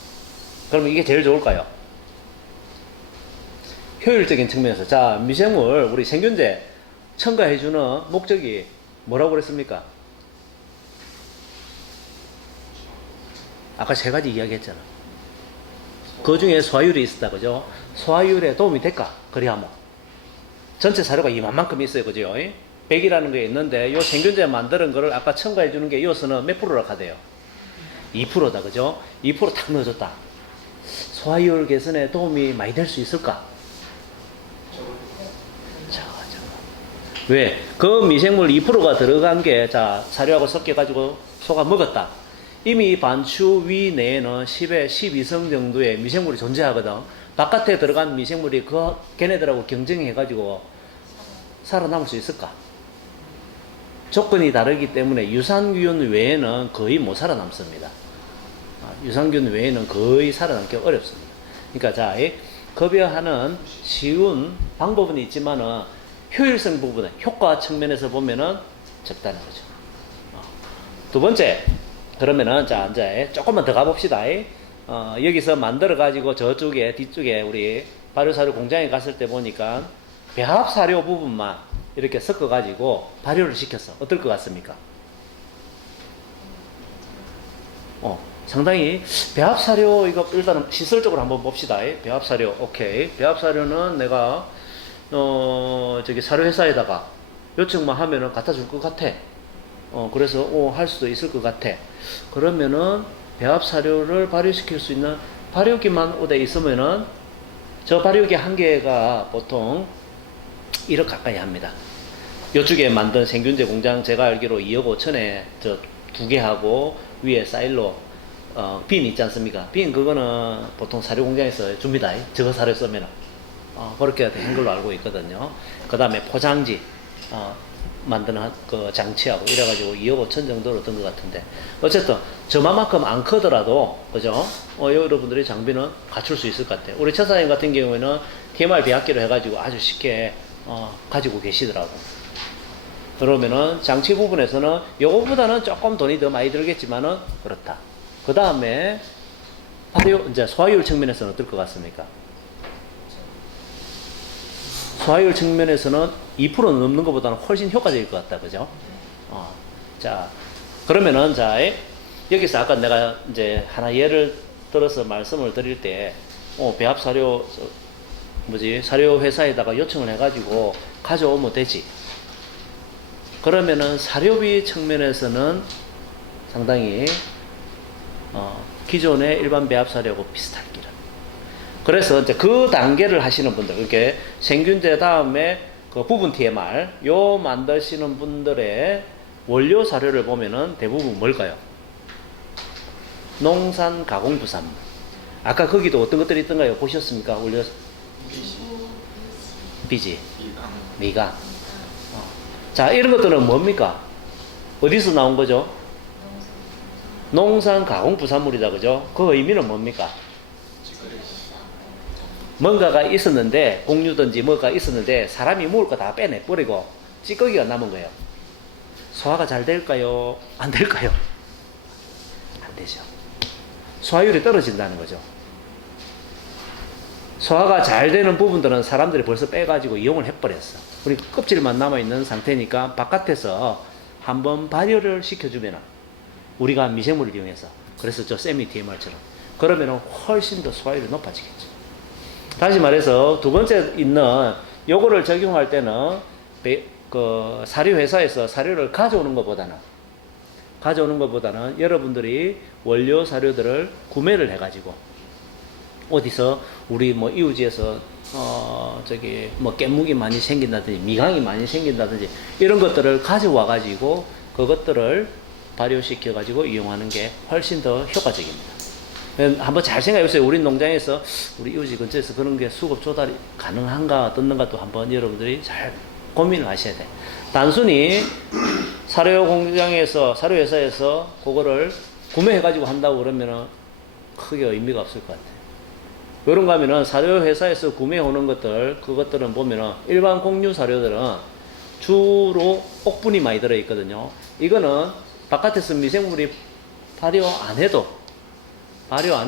그럼 이게 제일 좋을까요? 효율적인 측면에서 자 미생물 우리 생균제 첨가해주는 목적이 뭐라고 그랬습니까? 아까 세 가지 이야기했잖아. 그 중에 소화율이 있었다 그죠? 소화율에 도움이 될까? 그래야 뭐 전체 사료가 이만큼 있어요 그죠? 100이라는 게 있는데 요 생균제 만드는 거를 아까 첨가해 주는 게 요서는 몇 프로라 하대요? 2%다 그죠? 2%탁 넣어줬다. 소화율 개선에 도움이 많이 될 수 있을까? 자, 왜? 그 미생물 2%가 들어간 게 자 사료하고 섞여가지고 소가 먹었다. 이미 반추 위 내에는 10에 12성 정도의 미생물이 존재하거든. 바깥에 들어간 미생물이 그 걔네들하고 경쟁해가지고 살아남을 수 있을까? 조건이 다르기 때문에 유산균 외에는 거의 못 살아남습니다. 유산균 외에는 거의 살아남기 어렵습니다. 그러니까 자, 급여하는 쉬운 방법은 있지만은 효율성 부분에 효과 측면에서 보면은 적다는 거죠. 두 번째, 그러면은 자 이제 조금만 더 가봅시다. 여기서 만들어 가지고 저쪽에 뒤쪽에 우리 발효사료 공장에 갔을 때 보니까 배합사료 부분만 이렇게 섞어 가지고 발효를 시켰어. 어떨 것 같습니까? 상당히 배합사료 이거 일단은 시설적으로 한번 봅시다. 배합사료 오케이. 배합사료는 내가 저기 사료회사에다가 요청만 하면은 갖다 줄 것 같아. 그래서 할 수도 있을 것 같아. 그러면은 배합사료를 발효시킬 수 있는 발효기만 오대 있으면은 저 발효기 한 개가 보통 1억 가까이 합니다. 요쪽에 만든 생균제 공장 제가 알기로 2억 5천에 저 2개 하고 위에 사일로 빈 있지 않습니까? 빈 그거는 보통 사료 공장에서 줍니다. 저거 사료 쓰면은 그렇게 된 걸로 알고 있거든요. 그 다음에 포장지 만드는 그 장치하고 이래가지고 2억 5천 정도로 든 것 같은데 어쨌든 저만큼 안 크더라도 그죠? 여러분들이 장비는 갖출 수 있을 것 같아요. 우리 차사님 같은 경우에는 TMR 배합기로 해가지고 아주 쉽게 가지고 계시더라고. 그러면은 장치 부분에서는 요거보다는 조금 돈이 더 많이 들겠지만은 그렇다. 그 다음에 발효 이제 소화율 측면에서는 어떨 것 같습니까? 소화율 측면에서는 2%는 넘는 것보다는 훨씬 효과적일 것 같다, 그죠? 자, 그러면은, 자, 여기서 아까 내가 이제 하나 예를 들어서 말씀을 드릴 때, 배합사료, 사료회사에다가 요청을 해가지고 가져오면 되지. 그러면은 사료비 측면에서는 상당히, 기존의 일반 배합사료하고 비슷할 기라. 그래서 이제 그 단계를 하시는 분들, 이렇게 생균제 다음에 그 부분 TMR, 요 만드시는 분들의 원료 사료를 보면은 대부분 뭘까요? 농산 가공 부산물. 아까 거기도 어떤 것들이 있던가요? 보셨습니까? 원료 비지, 미강. 자, 이런 것들은 뭡니까? 어디서 나온 거죠? 농산 가공 부산물이다, 그죠? 그 의미는 뭡니까? 뭔가가 있었는데, 공유든지 뭐가 있었는데, 사람이 먹을 거 다 빼내버리고, 찌꺼기가 남은 거예요. 소화가 잘 될까요? 안 될까요? 안 되죠. 소화율이 떨어진다는 거죠. 소화가 잘 되는 부분들은 사람들이 벌써 빼가지고 이용을 해버렸어. 그러니까 껍질만 남아있는 상태니까 바깥에서 한번 발효를 시켜주면 우리가 미생물을 이용해서, 그래서 저 세미 TMR처럼, 그러면 훨씬 더 소화율이 높아지겠죠. 다시 말해서 두 번째 있는 요거를 적용할 때는 그 사료회사에서 사료를 가져오는 것보다는 여러분들이 원료 사료들을 구매를 해가지고 어디서 우리 뭐 이웃지에서 저기 뭐 깻묵이 많이 생긴다든지 미강이 많이 생긴다든지 이런 것들을 가져와 가지고 그것들을 발효시켜 가지고 이용하는 게 훨씬 더 효과적입니다. 한번 잘 생각해 보세요. 우리 농장에서 우리 이웃지 근처에서 그런 게 수급 조달이 가능한가 어떻는가 또 한번 여러분들이 잘 고민을 하셔야 돼. 단순히 사료 공장에서 사료회사에서 그거를 구매해 가지고 한다고 그러면은 크게 의미가 없을 것 같아요. 그런가 하면은 사료회사에서 구매해 오는 것들, 그것들은 보면은 일반 공유 사료들은 주로 옥분이 많이 들어있거든요. 이거는 바깥에서 미생물이 발효 안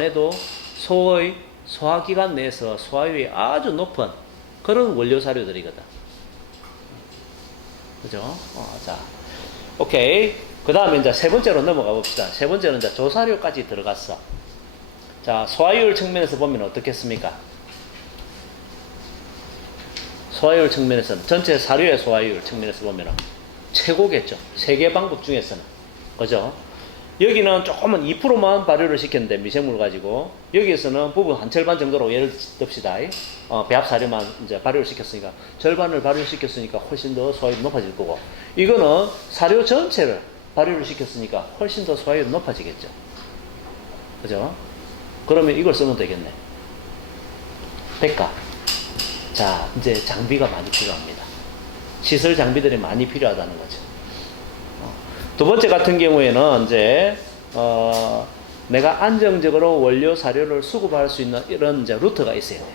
해도 소의 소화기관 내에서 소화율이 아주 높은 그런 원료 사료들이거든. 그죠? 자, 오케이. 그 다음에 이제 세 번째로 넘어가 봅시다. 세 번째는 이제 조사료까지 들어갔어. 자, 소화율 측면에서 보면 어떻겠습니까? 소화율 측면에서는, 전체 사료의 소화율 측면에서 보면 최고겠죠. 세 개 방법 중에서는. 그죠? 여기는 조금은 2%만 발효를 시켰는데, 미생물 가지고. 여기에서는 부분 한 절반 정도로 예를 듭시다. 배합 사료만 이제 발효를 시켰으니까, 절반을 발효시켰으니까 훨씬 더 소화율이 높아질 거고, 이거는 사료 전체를 발효를 시켰으니까 훨씬 더 소화율이 높아지겠죠. 그죠? 그러면 이걸 쓰면 되겠네. 대가. 자, 이제 장비가 많이 필요합니다. 시설 장비들이 많이 필요하다는 거죠. 두 번째 같은 경우에는 이제 내가 안정적으로 원료 사료를 수급할 수 있는 이런 이제 루트가 있어야 돼.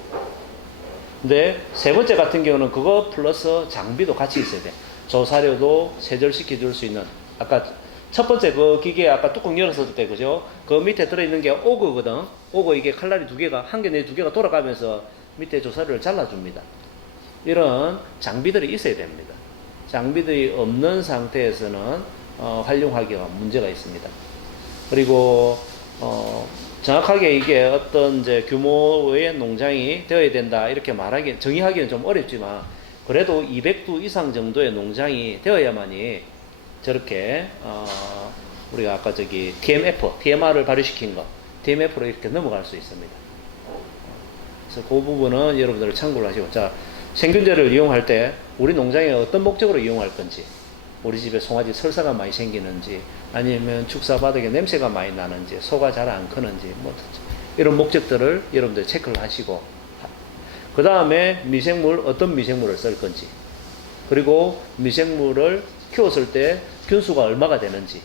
근데 세 번째 같은 경우는 그거 플러스 장비도 같이 있어야 돼. 조사료도 세절시켜 줄 수 있는, 아까 첫 번째 그 기계 아까 뚜껑 열었을 때 그죠? 그 밑에 들어있는 게 오그거든. 오그 이게 칼날이 두 개가 한 개 내 두 개가 돌아가면서 밑에 조사료를 잘라줍니다. 이런 장비들이 있어야 됩니다. 장비들이 없는 상태에서는 활용하기가 문제가 있습니다. 그리고 정확하게 이게 어떤 이제 규모의 농장이 되어야 된다 이렇게 말하기 정의하기는 좀 어렵지만 그래도 200두 이상 정도의 농장이 되어야만이 저렇게 우리가 아까 저기 TMR을 발효시킨 거 TMF로 이렇게 넘어갈 수 있습니다. 그래서 그 부분은 여러분들 참고를 하시고 자 생균제를 이용할 때 우리 농장에 어떤 목적으로 이용할 건지 우리 집에 송아지 설사가 많이 생기는지 아니면 축사 바닥에 냄새가 많이 나는지 소가 잘 안 크는지 뭐 이런 목적들을 여러분들 체크를 하시고 그 다음에 미생물 어떤 미생물을 쓸 건지 그리고 미생물을 키웠을 때 균수가 얼마가 되는지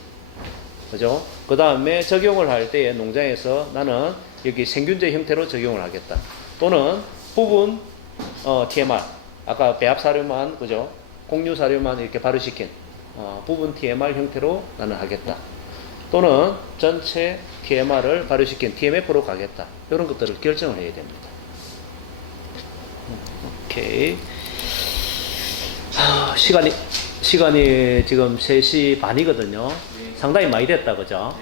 그죠? 그 다음에 적용을 할 때에 농장에서 나는 여기 생균제 형태로 적용을 하겠다 또는 부분 TMR 아까 배합 사료만 그죠? 공유 사료만 이렇게 발효시킨 부분 TMR 형태로 나는 하겠다. 또는 전체 TMR을 발효시킨 TMF로 가겠다. 이런 것들을 결정을 해야 됩니다. 오케이. 시간이 지금 3시 반이거든요. 상당히 많이 됐다, 그죠?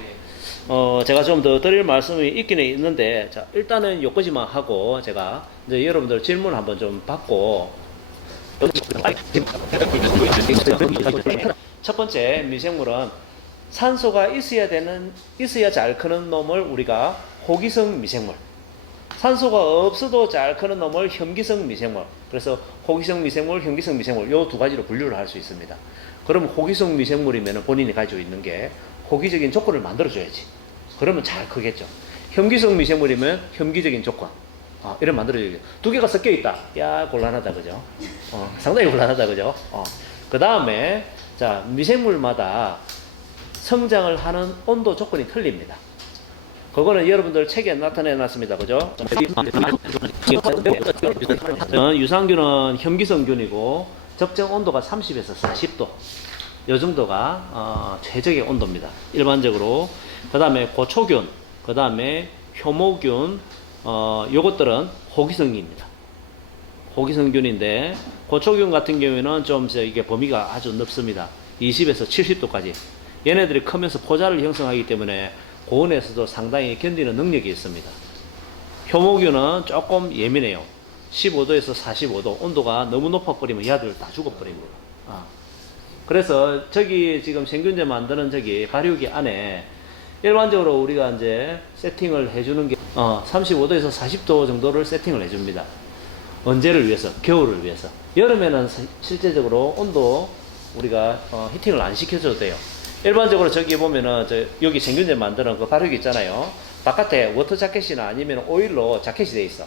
제가 좀 더 드릴 말씀이 있기는 있는데, 자, 일단은 여기까지만 하고, 제가 이제 여러분들 질문 한번 좀 받고, 첫 번째 미생물은 산소가 있어야 잘 크는 놈을 우리가 호기성 미생물, 산소가 없어도 잘 크는 놈을 현기성 미생물, 그래서 호기성 미생물, 현기성 미생물 요 두 가지로 분류를 할 수 있습니다. 그럼 호기성 미생물이면 본인이 가지고 있는 게 호기적인 조건을 만들어줘야지. 그러면 잘 크겠죠. 현기성 미생물이면 현기적인 조건, 이런 만들어줘야지. 두 개가 섞여 있다. 야, 곤란하다, 그죠? 상당히 곤란하다, 그죠? 그 다음에 자, 미생물마다 성장을 하는 온도 조건이 틀립니다. 그거는 여러분들 책에 나타내 놨습니다. 그죠? 유산균은 현기성균이고 적정 온도가 30에서 40도. 요 정도가 최적의 온도입니다. 일반적으로. 그 다음에 고초균, 그 다음에 효모균, 요것들은 호기성입니다. 호기성균인데 고초균 같은 경우에는 좀 이게 범위가 아주 넓습니다. 20에서 70도까지. 얘네들이 크면서 포자를 형성하기 때문에 고온에서도 상당히 견디는 능력이 있습니다. 효모균은 조금 예민해요. 15도에서 45도 온도가 너무 높아버리면 얘들 다 죽어버립니다. 그래서 저기 지금 생균제 만드는 저기 발효기 안에 일반적으로 우리가 이제 세팅을 해주는 게 35도에서 40도 정도를 세팅을 해줍니다. 언제를 위해서? 겨울을 위해서. 여름에는 실제적으로 온도 우리가 히팅을 안 시켜줘도 돼요. 일반적으로 저기 보면은 여기 생균제 만드는 그 발효기 있잖아요. 바깥에 워터 자켓이나 아니면 오일로 자켓이 돼 있어.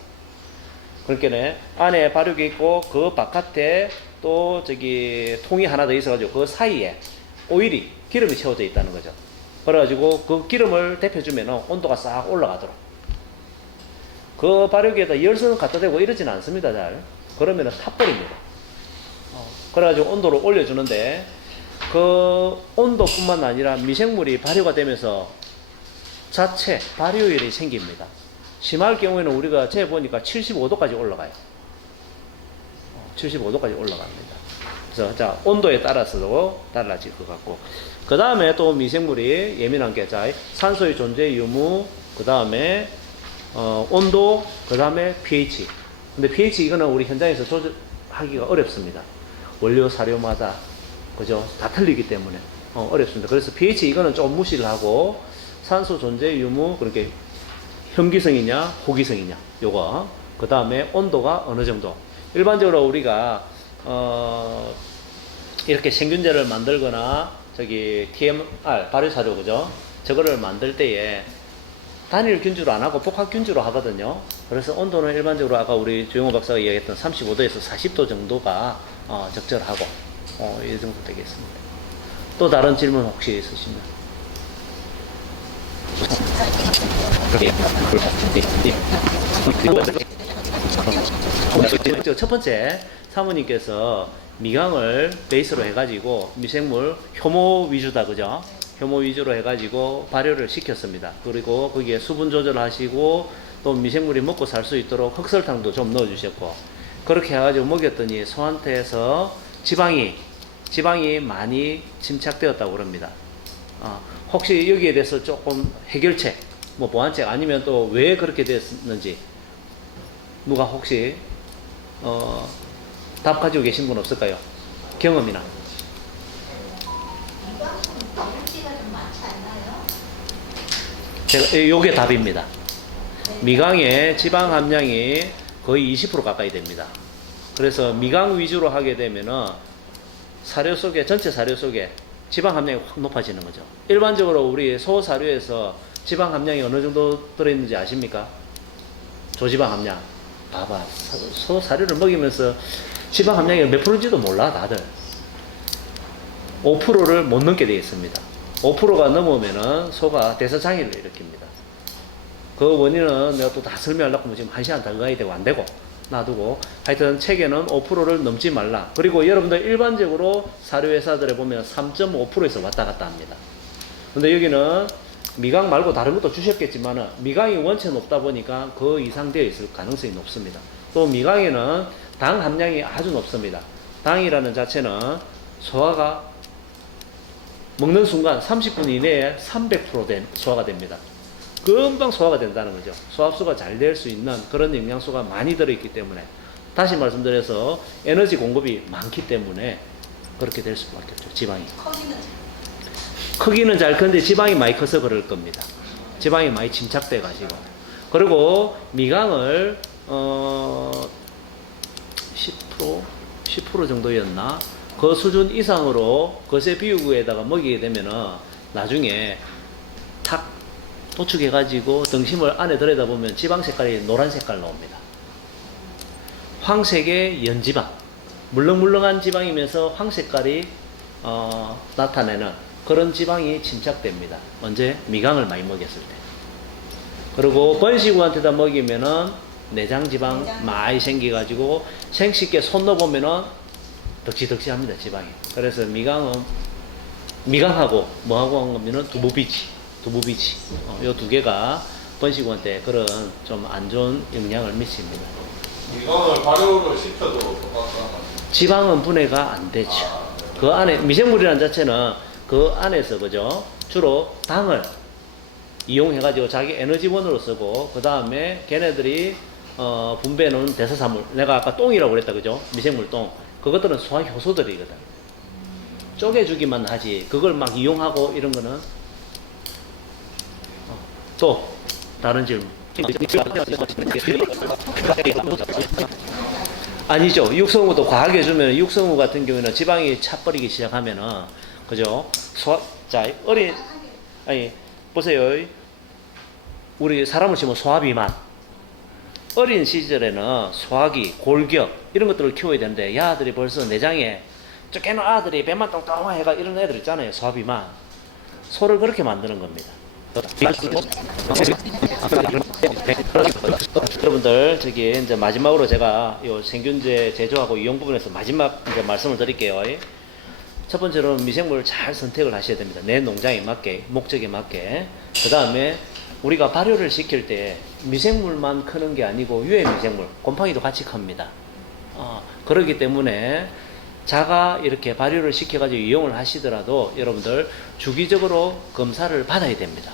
그러니까 안에 발효기 있고 그 바깥에 또 저기 통이 하나 더 있어가지고 그 사이에 오일이 기름이 채워져 있다는 거죠. 그래가지고 그 기름을 데펴주면 온도가 싹 올라가도록. 그 발효기에다 열선을 갖다 대고 이러지는 않습니다, 잘. 그러면은 타버립니다. 그래가지고 온도를 올려주는데 그 온도뿐만 아니라 미생물이 발효가 되면서 자체 발효율이 생깁니다. 심할 경우에는 우리가 재보니까 75도까지 올라가요. 75도까지 올라갑니다. 그래서 자, 온도에 따라서도 달라질 것 같고, 그 다음에 또 미생물이 예민한 게 자, 산소의 존재 유무, 그 다음에 온도, 그 다음에 pH. 근데 pH 이거는 우리 현장에서 조절하기가 어렵습니다. 원료 사료마다 그죠? 다 틀리기 때문에 어렵습니다. 그래서 pH 이거는 좀 무시를 하고 산소 존재 유무, 그렇게 현기성이냐 호기성이냐 요거, 그 다음에 온도가 어느 정도. 일반적으로 우리가 이렇게 생균제를 만들거나 저기 TMR 발효사료 그죠? 저거를 만들 때에 단일 균주로 안 하고 복합 균주로 하거든요. 그래서 온도는 일반적으로 아까 우리 조용호 박사가 이야기했던 35도에서 40도 정도가 적절하고 이 정도 되겠습니다. 또 다른 질문 혹시 있으시면. 첫 번째 사모님께서 미강을 베이스로 해가지고 미생물 효모 위주다 그죠? 효모 위주로 해가지고 발효를 시켰습니다. 그리고 거기에 수분 조절하시고 또 미생물이 먹고 살 수 있도록 흑설탕도 좀 넣어주셨고 그렇게 해가지고 먹였더니 소한테에서 지방이 많이 침착되었다고 그럽니다. 혹시 여기에 대해서 조금 해결책, 뭐 보완책 아니면 또 왜 그렇게 됐는지 누가 혹시 답 가지고 계신 분 없을까요? 경험이나. 제가 요게 답입니다. 미강의 지방 함량이 거의 20% 가까이 됩니다. 그래서 미강 위주로 하게 되면은 사료 속에 전체 사료 속에 지방 함량이 확 높아지는 거죠. 일반적으로 우리 소 사료에서 지방 함량이 어느 정도 들어있는지 아십니까? 조지방 함량. 봐봐. 소 사료를 먹이면서 지방 함량이 몇 프로인지도 몰라 다들. 5%를 못 넘게 되어 있습니다. 5%가 넘으면은 소가 대사장애를 일으킵니다. 그 원인은 내가 또 다 설명하려고 하면 지금 1시간 더 가야 되고 안 되고 놔두고 하여튼 책에는 5%를 넘지 말라. 그리고 여러분들 일반적으로 사료회사들에 보면 3.5%에서 왔다 갔다 합니다. 근데 여기는 미강 말고 다른 것도 주셨겠지만 미강이 원체 높다 보니까 그 이상 되어 있을 가능성이 높습니다. 또 미강에는 당 함량이 아주 높습니다. 당이라는 자체는 소화가 먹는 순간 30분 이내에 300% 소화가 됩니다. 금방 소화가 된다는 거죠. 소화흡수가 잘 될 수 있는 그런 영양소가 많이 들어있기 때문에 다시 말씀드려서 에너지 공급이 많기 때문에 그렇게 될 수밖에 없죠. 지방이. 크기는 잘 큰데 지방이 많이 커서 그럴 겁니다. 지방이 많이 침착돼 가지고. 그리고 미강을 10% 정도였나? 그 수준 이상으로 거세 비유구에다가 먹이게 되면은 나중에 탁 도축해가지고 등심을 안에 들여다보면 지방 색깔이 노란 색깔 나옵니다. 황색의 연지방, 물렁물렁한 지방이면서 황색깔이 나타내는 그런 지방이 침착됩니다. 언제? 미강을 많이 먹였을 때. 그리고 번식구한테다 먹이면은 내장지방 많이 생겨가지고 생식기에 손 넣어보면은 덕지덕지합니다, 지방이. 그래서 미강하고 뭐하고 한 거면은 두부비치. 요 두 개가 번식구한테 그런 좀 안 좋은 영향을 미칩니다. 미강을 발효를 시켜도 똑같은 지방은 분해가 안 되죠. 그 안에 미생물이라는 자체는 그 안에서 그죠? 주로 당을 이용해가지고 자기 에너지원으로 쓰고 그 다음에 걔네들이 분배는 대사산물. 내가 아까 똥이라고 그랬다 그죠? 미생물 똥. 그것들은 소화 효소들이거든. 쪼개주기만 하지 그걸 막 이용하고 이런 거는 또 다른 질문. 아니죠. 육성우도 과하게 주면 육성우 같은 경우에는 지방이 차버리기 시작하면은 그죠? 자 아니 보세요. 우리 사람을 치면 소화비만. 어린 시절에는 소화기, 골격 이런 것들을 키워야 되는데 야들이 벌써 내장에 쫓겨난 아들이 배만 똥똥해가 이런 애들 있잖아요. 소화비만. 소를 그렇게 만드는 겁니다. 여러분들 저기 이제 마지막으로 제가 요 생균제 제조하고 이용 부분에서 마지막 이제 말씀을 드릴게요. 첫 번째로는 미생물을 잘 선택을 하셔야 됩니다. 내 농장에 맞게, 목적에 맞게. 그 다음에 우리가 발효를 시킬 때 미생물만 크는 게 아니고 유해 미생물, 곰팡이도 같이 큽니다. 그렇기 때문에 자가 이렇게 발효를 시켜가지고 이용을 하시더라도 여러분들 주기적으로 검사를 받아야 됩니다.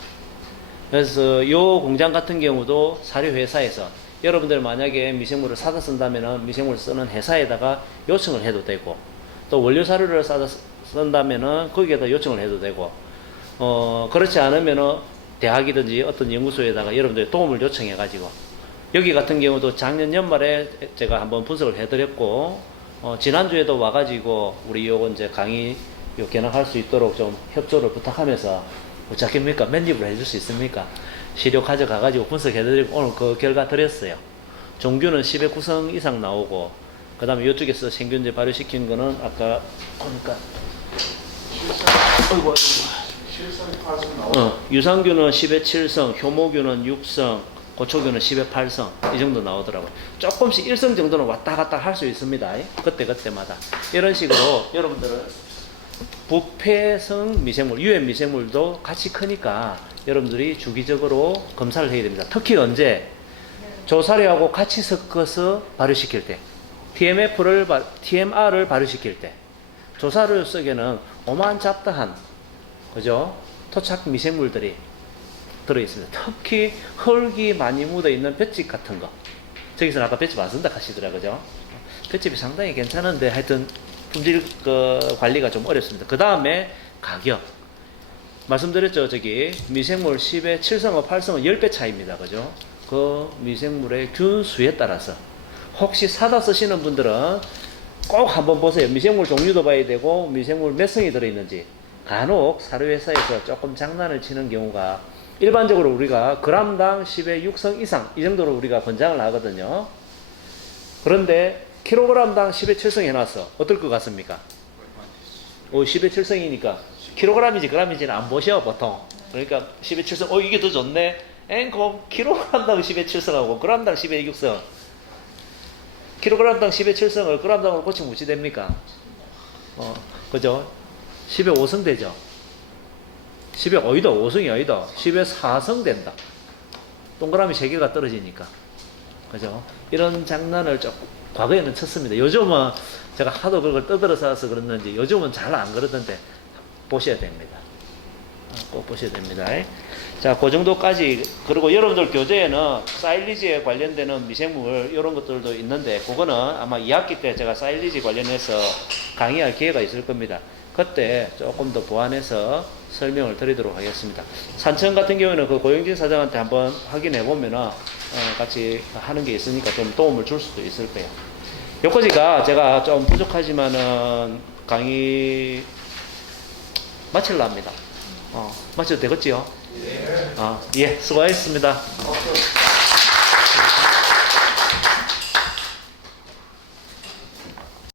그래서 이 공장 같은 경우도 사료회사에서 여러분들 만약에 미생물을 사다 쓴다면 미생물 쓰는 회사에다가 요청을 해도 되고 또 원료 사료를 사다 쓴다면 거기에다 요청을 해도 되고 그렇지 않으면 대학이든지 어떤 연구소에다가 여러분들 도움을 요청해 가지고 여기 같은 경우도 작년 연말에 제가 한번 분석을 해드렸고 지난주에도 와가지고 우리 요거 이제 강의 요 개囊할 수 있도록 좀 협조를 부탁하면서 어쩌겠습니까? 맨입으로 해줄 수 있습니까? 시료 가져가가지고 분석해드리고 오늘 그 결과 드렸어요. 종균은 10의 9성 이상 나오고 그 다음에 이쪽에서 생균제 발효시킨 거는 아까 보니까 유산균은 10의 7성, 효모균은 6성, 고초균은 10의 8성 이 정도 나오더라고요. 조금씩 1성 정도는 왔다 갔다 할 수 있습니다. 그때마다 이런 식으로 여러분들은 부패성 미생물, 유해 미생물도 같이 크니까 여러분들이 주기적으로 검사를 해야 됩니다. 특히 언제? 조사료하고 같이 섞어서 발효시킬 때, TMR을 발효시킬 때, 조사료 속에는 오만 잡다한, 그죠? 토착 미생물들이 들어있습니다. 특히 흙이 많이 묻어있는 볏짚 같은 거. 저기서는 아까 볏짚 안 쓴다 하시더라, 그죠? 볏짚이 상당히 괜찮은데 하여튼 품질 관리가 좀 어렵습니다. 그 다음에 가격. 말씀드렸죠, 저기 미생물 10의 7성어, 8성어 10배 차이입니다, 그죠? 그 미생물의 균수에 따라서 혹시 사다 쓰시는 분들은 꼭 한번 보세요. 미생물 종류도 봐야 되고 미생물 몇 성이 들어있는지. 간혹 사료회사에서 조금 장난을 치는 경우가 일반적으로 우리가 g당 10의 6성 이상 이 정도로 우리가 권장을 하거든요. 그런데 킬로그램당 10의 7성 해놨어. 어떨 것 같습니까? 10의 7성이니까 킬로그램인지 g인지는 안 보셔 보통. 그러니까 10의 7성 이게 더 좋네. 앵커 킬로그램당 10의 7성하고 g당 10의 6성. 킬로그램당 10의 7성을 g당으로 고치면 어찌 됩니까? 그죠? 10의 5성 되죠? 10의 5성이 아니다. 10의 4성 된다. 동그라미 3개가 떨어지니까. 그죠? 이런 장난을 조금 과거에는 쳤습니다. 요즘은 제가 하도 그걸 떠들어서 그랬는지 요즘은 잘 안 그러던데 보셔야 됩니다. 꼭 보셔야 됩니다. 자, 그 정도까지. 그리고 여러분들 교재에는 사일리지에 관련되는 미생물 이런 것들도 있는데 그거는 아마 2학기 때 제가 사일리지 관련해서 강의할 기회가 있을 겁니다. 그때 조금 더 보완해서 설명을 드리도록 하겠습니다. 산청 같은 경우는 그 고영진 사장한테 한번 확인해 보면은 같이 하는 게 있으니까 좀 도움을 줄 수도 있을 거예요. 여기까지가 제가 좀 부족하지만은 강의 마칠라 합니다. 마쳐도 되겠지요? 예. 예, 수고하셨습니다.